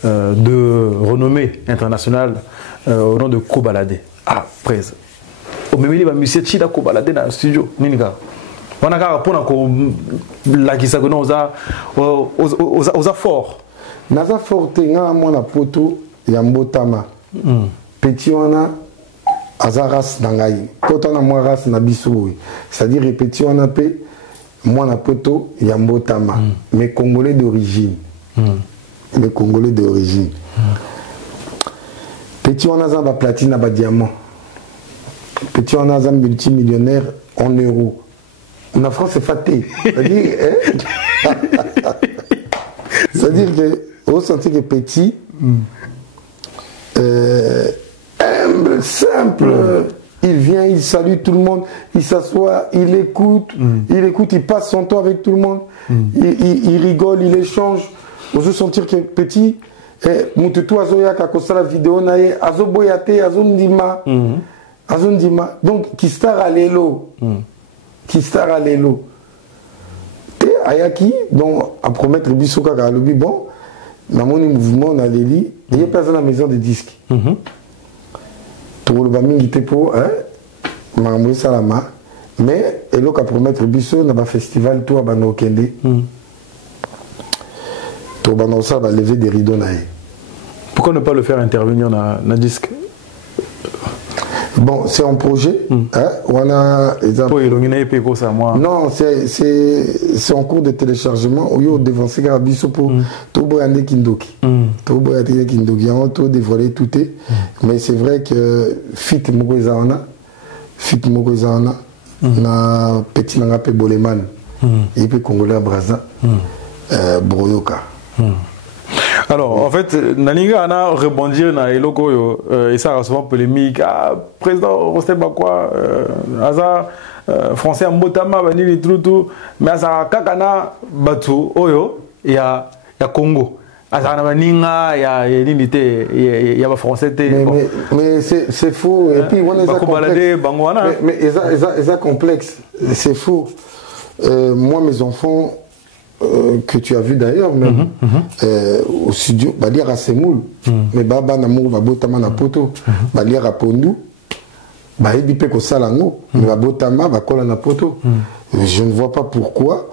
de renommée internationale au nom de Kobalade. Ah, presse. Au même niveau, monsieur Chida Kobalade dans le studio, Ninika. On a qu'à répondre la qui s'agonne aux afforts. Naza forte nga mwana poto ya mbotama. Petit wana azaras nangai. Poto na mwa ras na biso. C'est-à-dire petit wana pe mwana poto ya mbotama. Mais congolais d'origine. Les congolais d'origine. Petit wana za ba platine na ba diamant. Petit wana za multimillionnaire en euros. La France est fatée. C'est-à-dire que Vous sentez que petit, humble, simple, il vient, il salue tout le monde, il s'assoit, il écoute, il passe son temps avec tout le monde, il rigole, il échange. Vous sentir que petit, mututu azoyaka kosala vidéo nae, azoboyate, azondima, donc kistar alelo, te ayaki donc à promettre biso kaka alobi bon, dans mon mouvement on a leli, il y a personne à la maison de disques. Tout le monde était pour Maramou Salama, mais il y a promettre biso dans un festival tout à Bano Kende. Tout Bano ça va lever des rideaux nae. Pourquoi ne pas le faire intervenir dans le disque? Bon, c'est un projet. On a, non, c'est en cours de téléchargement. On a dévancé Garabiso pour tout boyander Kindoki. Tout boyander Kindoki. On a tout dévoilé tout. Mais c'est vrai que Fit Mogozaana, na Petit Nangape Boleman, et puis Congolais à Braza, Broyoka. Alors, en fait, Naninga a rebondi na Eloko et ça a souvent polémique. Ah, président Rostem Bakwa, Aza, français en Botama, Banini, tout, mais Aza Kakana, Batu, Oyo, il y a Congo. Aza Naninga, il y a l'unité, il y a français. Mais c'est faux. Et puis, on est complexe. Mais c'est complexe. C'est faux. Moi, mes enfants, que tu as vu d'ailleurs même au studio Balia à Semoul mais Baba Namour va botama na poto Balia à Pondu ba ebipe ko salango mais ba botama ba kola na poto. Je ne vois pas pourquoi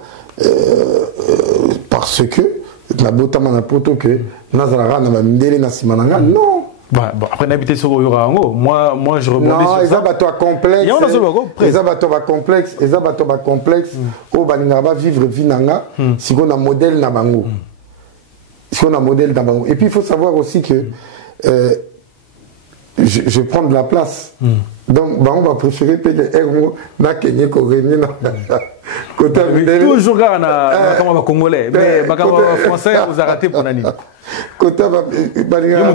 parce que la botama na poto que Nazara na ba ndele na simananga non. Bon, après n'habiter sur Yorango, moi je rebondis sur ça. Non, ils abattent complexe. Ils abattent complexe. Ils abattent complexe. Oh, baninga va vivre vinanga. Si on a modèle na bango. Si on a modèle na bango. Et puis il faut savoir aussi que je prends de la place. Donc, on va préférer payer Ermo na Kenya Korénie na. Toujours gars na congolais, mais français vous arrêtez pour nani. Kota balinga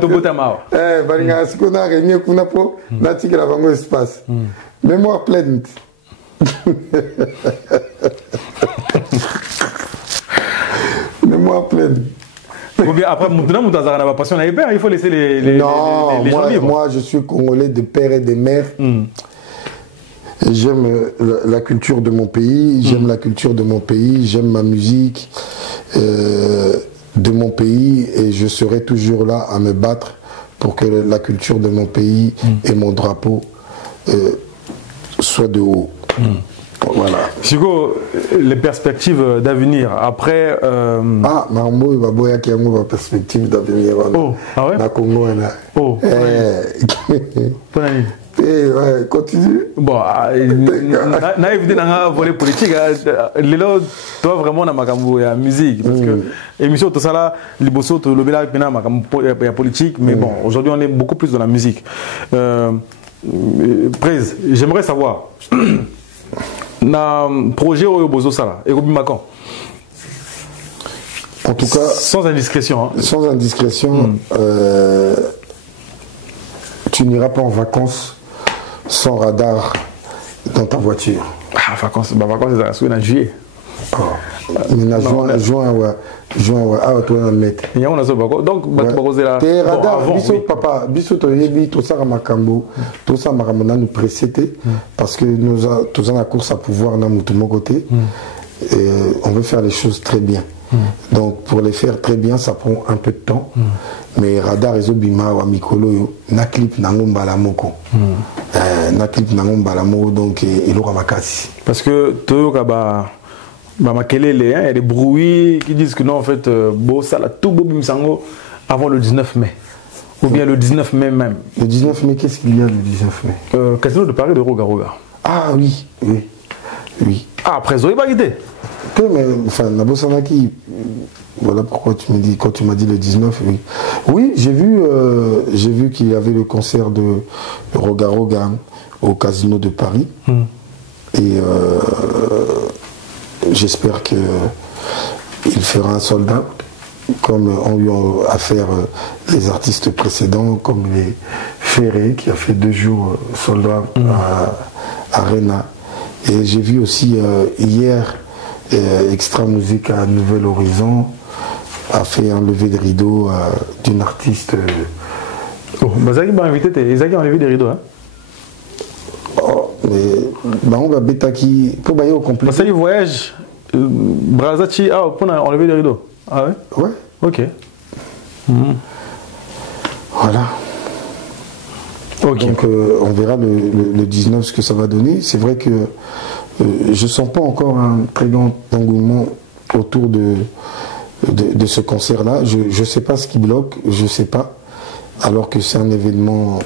balinga siko na réunion kuna po na tika la bango espace. Mémoire pleine. Mémoire pleine. Ou bien après Moutazara n'a pas passion il faut laisser les gens vivre. Moi je suis congolais de père et de mère. J'aime la culture de mon pays, j'aime la culture de mon pays, j'aime ma musique de mon pays et je serai toujours là à me battre pour que la culture de mon pays et mon drapeau soient de haut. Voilà. Chico, les perspectives d'avenir après. Ah, Marmo, il va boire qui a une perspective d'avenir. Oh, ah ouais? Na Congo, là. Oh. Ouais, continue. Bon, na évidemment na volet politique. Lelo, toi vraiment na makambo ya musique parce que émission tout ça là, liboso to lobela pena makambo ya politique, mais bon, aujourd'hui on est beaucoup plus dans la musique. Prez, j'aimerais savoir. Na projet au bozo sala et Macan. En tout cas, sans indiscrétion. Hein. Sans indiscrétion, tu n'iras pas en vacances sans radar dans ta voiture. Ah, vacances, c'est en juillet. Mais juin, ah, toi, on met. Donc, tes radars, papa, biso to yebi, tout ça, makambo, tout ça, maramona nous précédait, parce que nous avons la course à pouvoir dans mon côté, et on veut faire les choses très bien. Donc, pour les faire très bien, ça prend un peu de temps. Mais radar et zobima ou mikolo na clip nangomba la moko. Na clip nangomba la moko donc il aura makasi. Parce que toyoka il y a des bruits qui disent que non en fait ça la tout bobi msango avant le 19 mai. Ou bien le 19 mai même. Le 19 mai, qu'est-ce qu'il y a le 19 mai? Casino de Paris de Roga. Ah oui. Ah, après Zoé Bagité. Mais enfin, Nabosanaki, voilà pourquoi tu me dis, quand tu m'as dit le 19, oui. Oui, j'ai vu qu'il y avait le concert de Roga au Casino de Paris. Et j'espère qu'il fera un sold out. comme ont eu à faire les artistes précédents, comme les Ferré, qui a fait 2 jours soldat à Arena. Et j'ai vu aussi hier, Extra Musique à Nouvel Horizon a fait un lever de rideau d'une artiste. Bazaki m'a invité, Ezaki a enlevé des rideaux. Hein? Oh, mais on va Betaki pour bailler au complet. Bazaki voyage, Brazachi, on a enlevé des rideaux. Ah ouais? Ouais. Ok. Voilà. Okay. Donc on verra le 19 ce que ça va donner. C'est vrai que je ne sens pas encore un très grand engouement autour de ce concert-là. Je ne sais pas ce qui bloque, je ne sais pas. Alors que c'est un événement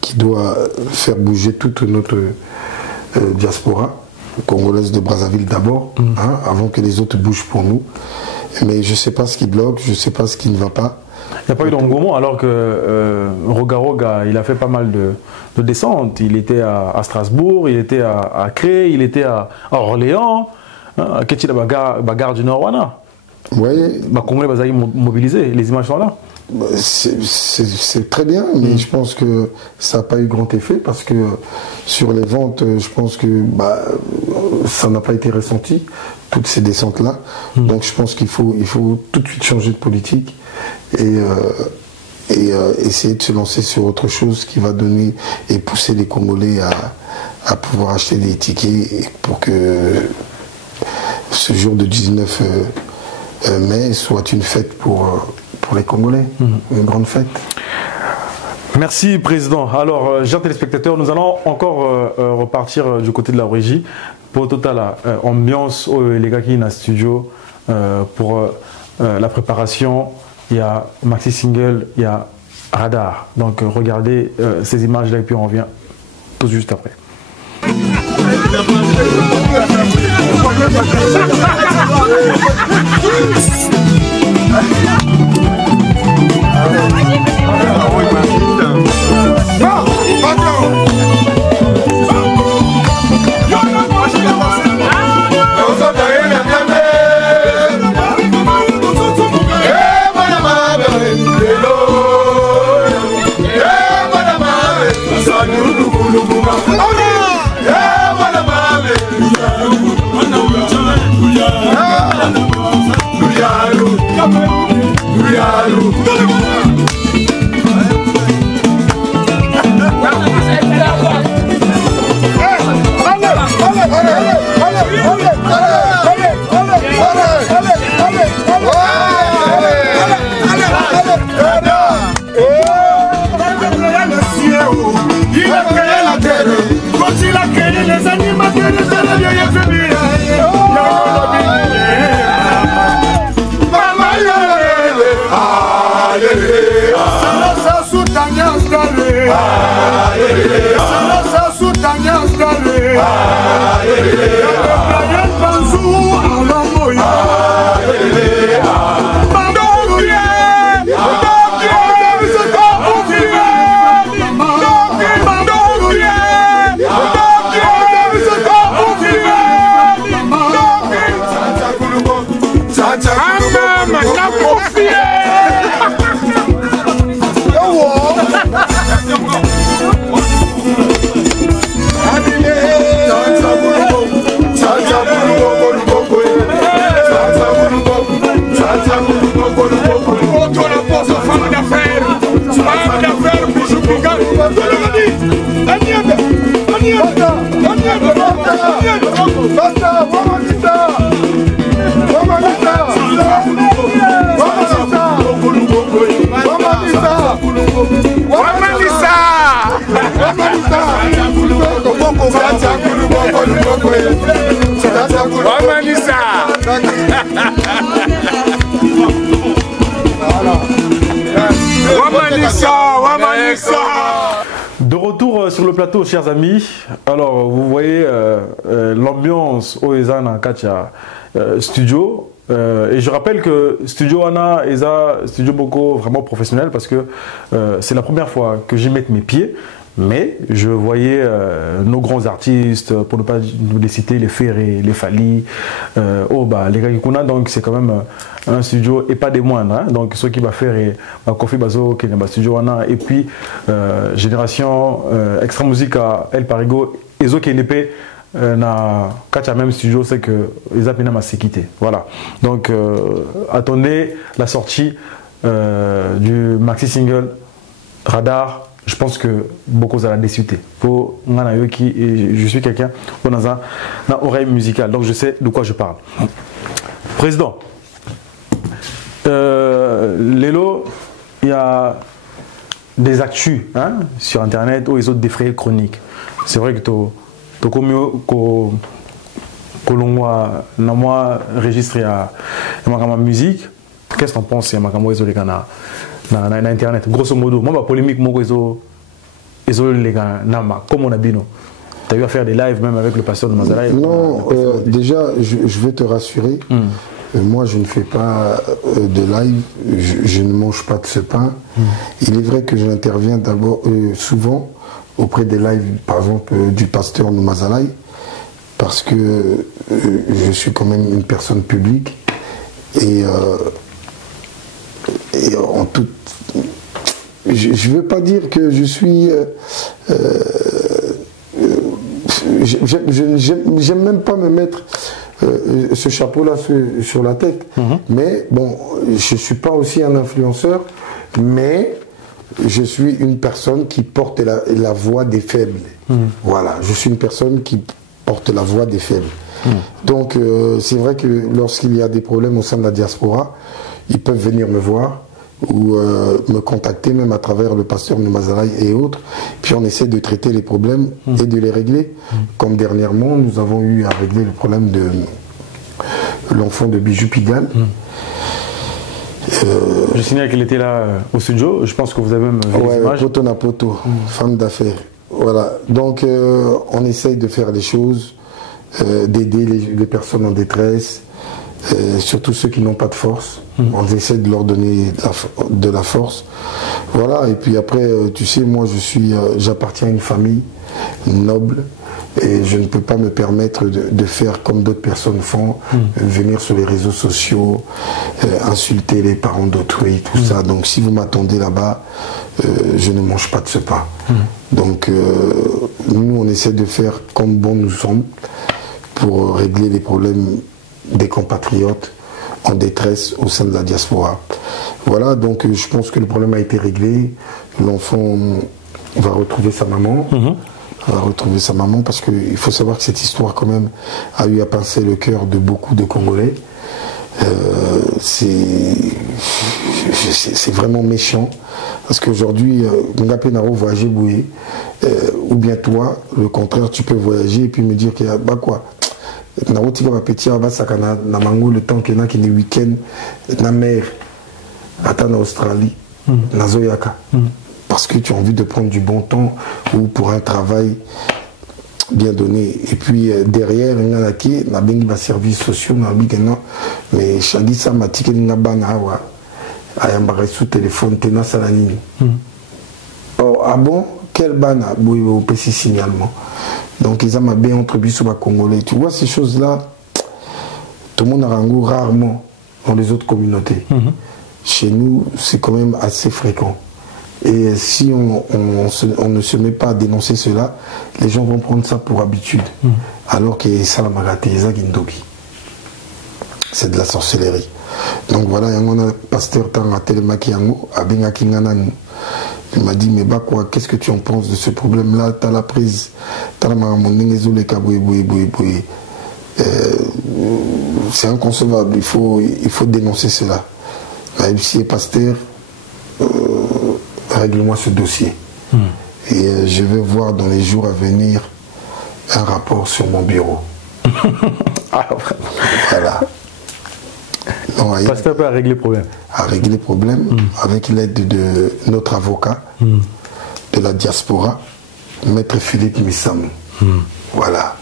qui doit faire bouger toute notre diaspora congolaise de Brazzaville d'abord, hein, avant que les autres bougent pour nous. Mais je ne sais pas ce qui bloque, je ne sais pas ce qui ne va pas. Il n'y a pas eu d'engouement alors que Roga, il a fait pas mal de descentes. Il était à Strasbourg, il était à Cré, il était à Orléans, à Ketchila Bagarre du Nord-Wana. Oui. Congolais Bazaï mobilisés, les images sont là. C'est très bien, mais je pense que ça n'a pas eu grand effet parce que sur les ventes, je pense que ça n'a pas été ressenti, toutes ces descentes-là. Donc je pense qu'il faut tout de suite changer de politique et essayer de se lancer sur autre chose qui va donner et pousser les Congolais à pouvoir acheter des tickets pour que ce jour de 19 mai soit une fête pour les Congolais, une grande fête. Merci Président. Alors, chers téléspectateurs, nous allons encore repartir du côté de la régie pour total ambiance les gars qui sont dans le studio pour la préparation. Il y a Maxi Single, il y a Radar. Donc regardez ces images-là et puis on revient tout juste après. De retour sur le plateau, chers amis. Alors, vous voyez l'ambiance au Ezana Kacha studio. Et je rappelle que Studio Ana est un studio beaucoup vraiment professionnel parce que c'est la première fois que j'y mette mes pieds. Mais je voyais nos grands artistes, pour ne pas nous les citer, les Ferré, les Fali, les gars qu'on a, donc c'est quand même un studio et pas des moindres. Hein, donc ce qui va faire et Kofi Bazo qui est dans studio et puis Génération Extra Musique à El Parigo et zo qui est épée na kacha même studio, c'est que les appels m'a quitté. Voilà. Donc attendez la sortie du maxi single Radar. Je pense que beaucoup ça l'a déçuté. Pour je suis quelqu'un qui a une oreille musicale, donc je sais de quoi je parle. Président, Lélo, il y a des actus sur Internet où ils ont défrayé chroniques. C'est vrai que tu as mieux que l'on enregistré à ma musique. Qu'est-ce que tu en penses de ma musique na internet grosso modo moi ma polémique moko ezo les gars nama comme on a bino tu as eu à faire des lives même avec le pasteur de Mazalaï? Non, déjà je vais te rassurer. Moi je ne fais pas de live, je ne mange pas de ce pain. Il est vrai que j'interviens d'abord souvent auprès des lives par exemple du pasteur de Mazalaï parce que je suis quand même une personne publique et en tout, je ne veux pas dire que je suis. J'aime même pas me mettre ce chapeau-là sur la tête. Mais bon, je ne suis pas aussi un influenceur, mais je suis une personne qui porte la voix des faibles. Voilà, je suis une personne qui porte la voix des faibles. Donc, c'est vrai que lorsqu'il y a des problèmes au sein de la diaspora, ils peuvent venir me voir ou me contacter même à travers le pasteur de Mazalaï et autres. Puis on essaie de traiter les problèmes et de les régler. Comme dernièrement, nous avons eu à régler le problème de l'enfant de Bijou Pigalle. Je signale qu'elle était là au studio. Je pense que vous avez même vu les images. Poto na poto, femme d'affaires. Voilà. Donc on essaye de faire les choses, d'aider les personnes en détresse. Surtout ceux qui n'ont pas de force, on essaie de leur donner de la force. Voilà, et puis après, tu sais, moi j'appartiens à une famille noble et je ne peux pas me permettre de faire comme d'autres personnes font, venir sur les réseaux sociaux, insulter les parents d'autrui, tout ça. Donc si vous m'attendez là-bas, je ne mange pas de ce pain. Donc nous, on essaie de faire comme bon nous sommes pour régler les problèmes des compatriotes en détresse au sein de la diaspora. Voilà, donc je pense que le problème a été réglé. L'enfant va retrouver sa maman. Va retrouver sa maman parce qu'il faut savoir que cette histoire quand même a eu à pincer le cœur de beaucoup de Congolais. C'est vraiment méchant parce qu'aujourd'hui, Ngapé Naro voyager boué, ou bien toi, le contraire, tu peux voyager et puis me dire qu'il y a bah quoi. Narotika va petit à Basaka na mango le temps qu'il y a qui est week-end na mer attends en Australie na Zoyaka parce que tu as envie de prendre du bon temps ou pour un travail bien donné et puis derrière il y a qui na bengi ba services sociaux na bigena mais chadi ça m'a tiqué na bana wa ayambare sous téléphone tena salanini oh ah bon quel bana boy au PC signalement. Donc ils ont bien entre bis sur Congolais. Tu vois ces choses-là, tout le monde a un goût rarement dans les autres communautés. Chez nous, c'est quand même assez fréquent. Et si on ne se met pas à dénoncer cela, les gens vont prendre ça pour habitude. Alors que ça la magate, c'est de la sorcellerie. Donc voilà, il y a un pasteur tant à Telemakiango, à Bengakinganan. Il m'a dit, mais bah quoi, qu'est-ce que tu en penses de ce problème-là? T'as la prise, t'as la maramondingezo les kaboué. C'est inconcevable, il faut dénoncer cela. La MC est pasteur, règle-moi ce dossier. Et je vais voir dans les jours à venir un rapport sur mon bureau. Voilà. Le pasteur peut régler le problème. À régler le problème avec l'aide de notre avocat de la diaspora, Maître Philippe Missamou. Voilà.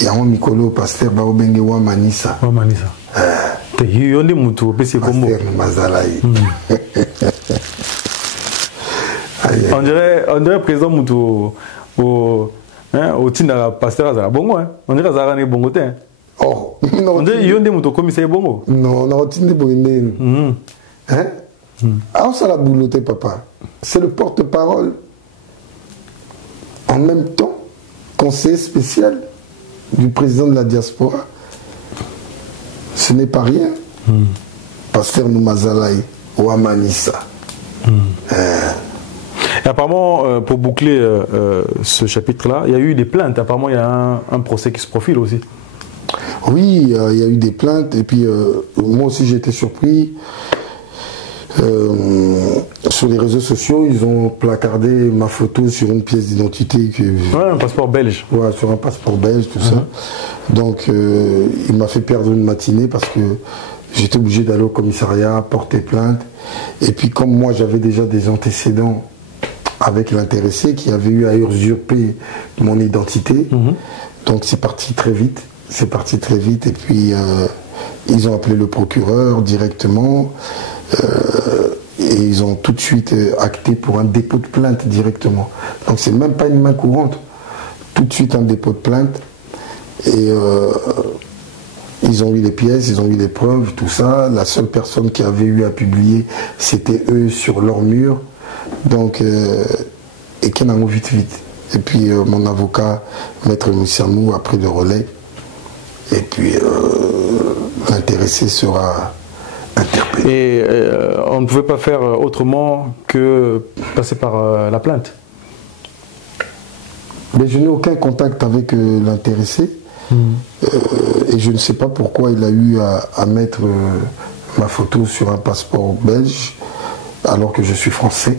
Il y a un Mikolo, pasteur Baobenge Wamanissa. Wamanissa. Pasteur Mazalaï. On dirait président Moutou au Tina Pasteur Azara Bongo. On dirait Azara n'est Bongo. Oh, on dirait Yonde Moutou commissaire Bongo. Non, non, Tinde Bongo. Hein? Ah, ça la boulotte, papa. C'est le porte-parole. En même temps, conseiller spécial du président de la diaspora. Ce n'est pas rien. Pasteur Noumazalaï, Ouamanissa. Et apparemment, pour boucler ce chapitre-là, il y a eu des plaintes. Apparemment, il y a un procès qui se profile aussi. Oui, il y a eu des plaintes. Et puis, moi aussi, j'ai été surpris. Sur les réseaux sociaux, ils ont placardé ma photo sur une pièce d'identité. Ouais, un passeport belge. Ouais, sur un passeport belge, tout ça. Donc, il m'a fait perdre une matinée parce que j'étais obligé d'aller au commissariat, porter plainte. Et puis, comme moi, j'avais déjà des antécédents avec l'intéressé qui avait eu à usurper mon identité. Donc, c'est parti très vite. C'est parti très vite. Et puis, ils ont appelé le procureur directement. Et ils ont tout de suite acté pour un dépôt de plainte directement. Donc c'est même pas une main courante. Tout de suite un dépôt de plainte. Et ils ont eu les pièces, ils ont eu les preuves, tout ça. La seule personne qui avait eu à publier, c'était eux sur leur mur. Donc, et qui en a vite. Et puis mon avocat, Maître Moussamou, a pris le relais. Et puis l'intéressé sera interpellé. Et on ne pouvait pas faire autrement que passer par la plainte. Mais je n'ai aucun contact avec l'intéressé. Et je ne sais pas pourquoi il a eu à mettre ma photo sur un passeport belge alors que je suis français.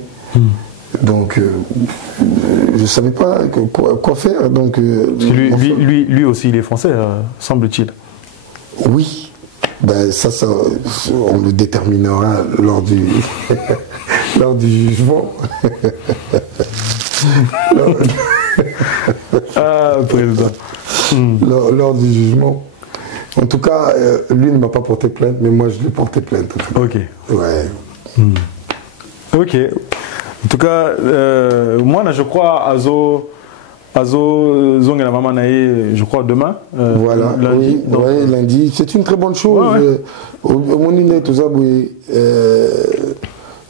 Donc je ne savais pas quoi faire. Donc, lui aussi il est français, semble-t-il. Oui. Ben ça, on le déterminera lors du lors du jugement. Président. Lors du jugement. En tout cas, lui ne m'a pas porté plainte, mais moi je lui ai porté plainte. Ok. Ouais. Ok. En tout cas, moi je crois Azo Zong et la maman Naé, je crois demain. Voilà, lundi. Oui, ouais, lundi. C'est une très bonne chose. Mon iné tout ça,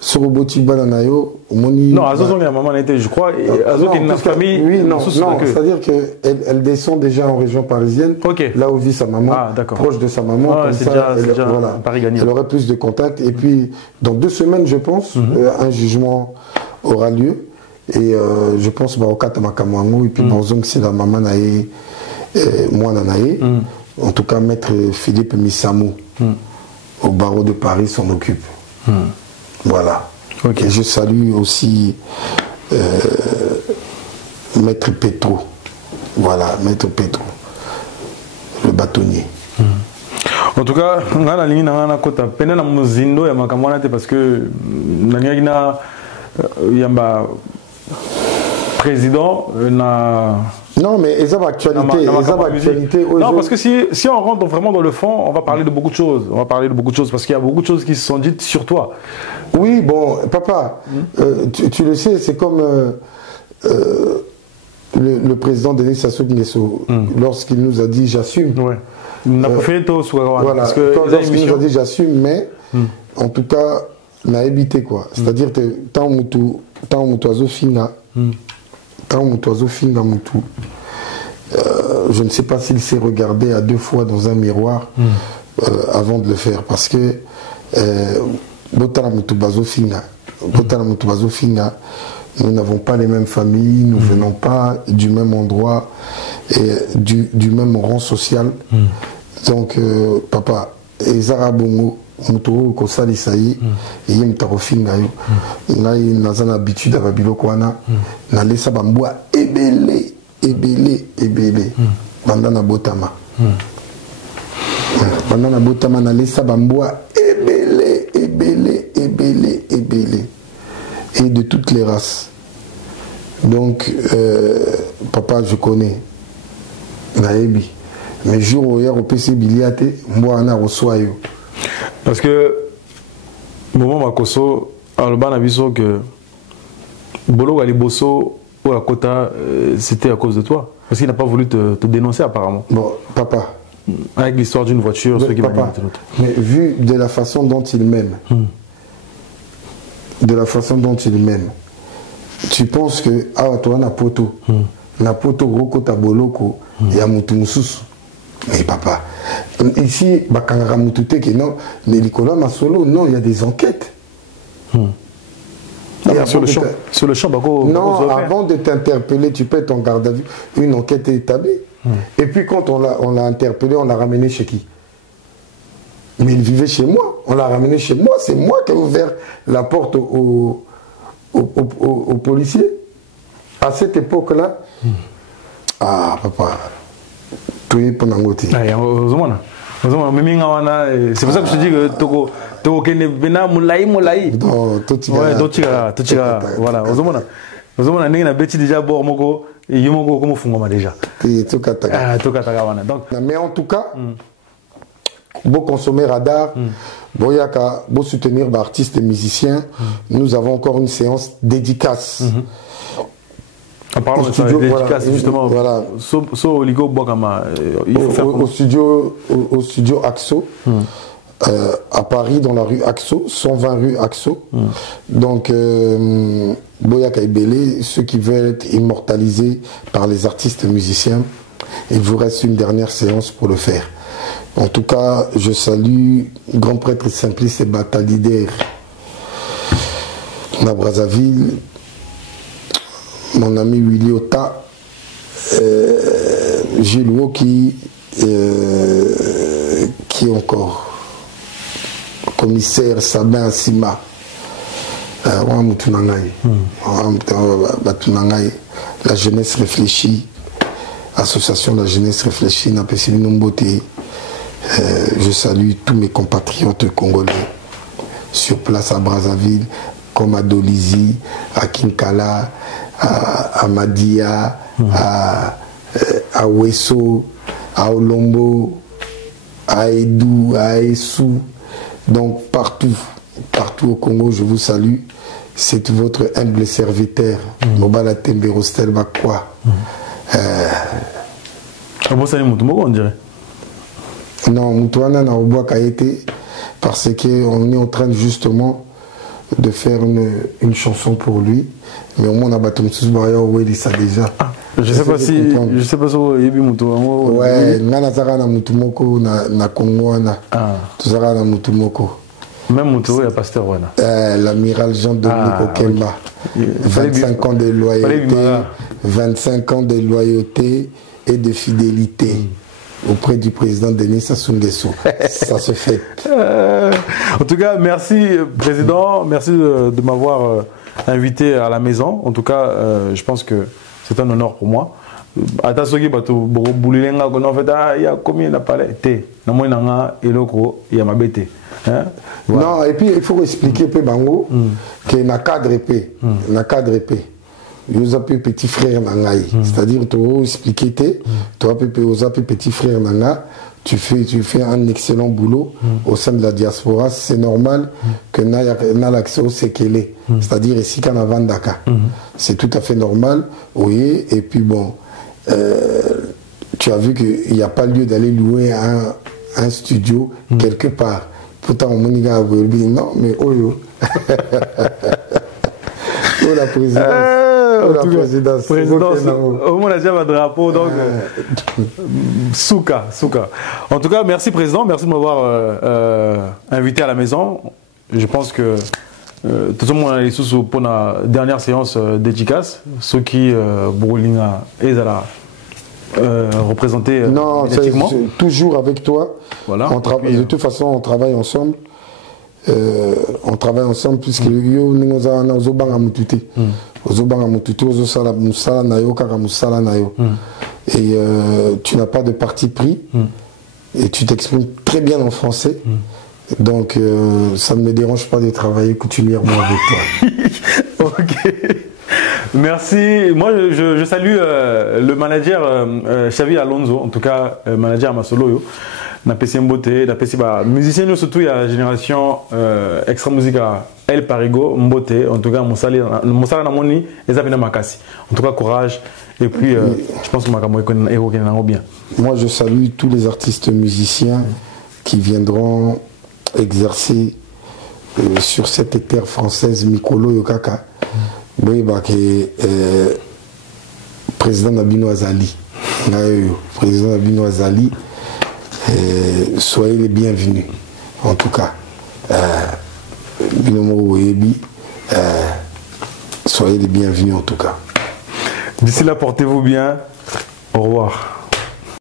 sur le boti bananayo. Non, Azo Zong et la maman Naé, je crois. Azo qui est une famille. Oui, non, c'est-à-dire qu'elle descend déjà en région parisienne. Là où vit sa maman, proche de sa maman. Ah, c'est déjà voilà. Paris gagné. Elle aurait plus de contacts. Et puis, dans 2 semaines, je pense, un jugement aura lieu. Et je pense au Katamakamwango et puis Bonzong c'est la maman nae moi nae. En tout cas maître Philippe Missamou au barreau de Paris s'en occupe. Voilà. Et je salue aussi maître Petro. Voilà, maître Petro, le bâtonnier. En tout cas, on a la ligne dans la côte. Peine na muzindo ya makamwana parce que nanyagina yamba président non mais ils ont actualité, non parce que si on rentre vraiment dans le fond, on va parler de beaucoup de choses, parce qu'il y a beaucoup de choses qui se sont dites sur toi. Oui, bon papa, tu le sais, c'est comme le président Denis Sassou Nguesso lorsqu'il nous a dit j'assume. Voilà, parce que lorsqu'il nous a dit j'assume, mais en tout cas n'a évité quoi, c'est-à-dire que tant mutu oiseau finga je ne sais pas s'il s'est regardé à 2 fois dans un miroir avant de le faire, parce que nous n'avons pas les mêmes familles, nous venons pas du même endroit et du même rang social. Donc papa ezara bongo mutu ko salisa yi yim tarofinga yo ngai nazana habitude à babiloko wana na lesa bambwa ebele bandana botama na lesa bambwa ebele et de toutes les races. Donc papa je connais naebi mais jour où hier au PC biliate moi na reçoit yo. Parce que moment Makoso alba na biso que Bolo Galiboso ou la Kota, c'était à cause de toi. Parce qu'il n'a pas voulu te dénoncer apparemment. Bon, papa. Avec l'histoire d'une voiture, ceux qui papa, mais vu de la façon dont il m'aime, de la façon dont il m'aime, tu penses que ah toi na poto roko taboloko ya mutu mususu. Mais papa, ici bakanga mutu te que non, mais Nicolas Masolo non, il y a des enquêtes. Sur le champ, non, avant de t'interpeller, tu peux être en garde à vue. Une enquête est établie. Et puis quand on l'a interpellé, on l'a ramené chez qui? Mais il vivait chez moi. On l'a ramené chez moi. C'est moi qui ai ouvert la porte aux policiers. À cette époque-là. Ah, papa. Tu es pour Nangote. C'est pour ça que je te dis que Toko Kene Bena Moulaï. Non, tout voilà. Ozomona n'est bêti déjà bord moko et yomoko comme fungoma déjà. Mais en tout cas, beau consommer radar, boyaka, beau soutenir artistes et musiciens. Nous avons encore une séance dédicace. En parlant de studio, dédicace, voilà, justement, voilà. Au studio Axo, à Paris, dans la rue Axo, 120 rue Axo. Donc, Boyaka et Bélé, ceux qui veulent être immortalisés par les artistes et musiciens, il vous reste une dernière séance pour le faire. En tout cas, je salue grand prêtre Simplice et Batalidaire à Brazzaville, mon ami Willy Ota, Gilles Woki, qui encore, commissaire Sabin Assima, la jeunesse réfléchie, association de la jeunesse réfléchie, je salue tous mes compatriotes congolais sur place à Brazzaville, comme à Dolizy, à Kinkala, à Madia, à Wesso, à Olombo, à Edou, à Essou. Donc partout au Congo, je vous salue. C'est votre humble serviteur, Mobala Tembe Rostel Bakwa. On dirait. Non, Moutouana n'a pas été parce qu'on est en train justement de faire une chanson pour lui. Mais au moins on a battu ça déjà. Je sais pas si Yebi Moutouana. Ouais, Nana Moutoumoko na Kongwana. Tout ça na Moutoumoko. Même Moutou, il y a Pasteur Wana. L'amiral Jean-Dominique Okemba. 25 ans de loyauté, 25 ans de loyauté et de fidélité auprès du président Denis Sassou Nguesso. Ça se fait. En tout cas, merci Président, merci de m'avoir invité à la maison. En tout cas, je pense que c'est un honneur pour moi. Atasoki bato boulilenga kono fait il y a combien n'a pas été na moi nanga eloko ya mabete. Non, et puis il faut expliquer peu bango que na cadre épée, na cadre épée. Vous avez petit frère nangai, c'est-à-dire tu vas expliquer tu as petit frère nanga, tu fais un excellent boulot au sein de la diaspora, c'est normal que na l'accès au séquelé, c'est-à-dire ici quand avant Dakar. C'est tout à fait normal, oui, et puis bon tu as vu qu'il n'y a pas lieu d'aller louer un studio quelque part. Pourtant, on m'a dit non, mais oh yo. Oh la présidence. Oh la présidence. Au moins, on a déjà un drapeau, donc. Souka. En tout cas, merci président, merci de m'avoir invité à la maison. Je pense que tout le monde est sous pour la dernière séance d'efficace. Ceux qui Bourlinga et Zala représenter non, c'est toujours avec toi. Voilà. De toute façon, on travaille ensemble. Puisque nous et tu n'as pas de parti pris et tu t'exprimes très bien en français. Donc ça ne me dérange pas de travailler coutumièrement avec toi. Ok. Merci. Moi, je salue le manager Xavi Alonso, en tout cas manager Masoloyo. na PC Mbote, na PC musicien surtout il y a la génération extra musique El Parigo Mbote, en tout cas Monsala Namoni et Zabina Makasi. En tout cas courage et puis je pense que Makamo est bien. Moi je salue tous les artistes musiciens qui viendront exercer sur cette terre française Mikolo Yokaka. Oui, président Nabino Azali. Président Nabino Azali, soyez les bienvenus. En tout cas, soyez les bienvenus en tout cas. D'ici là, portez-vous bien. Au revoir.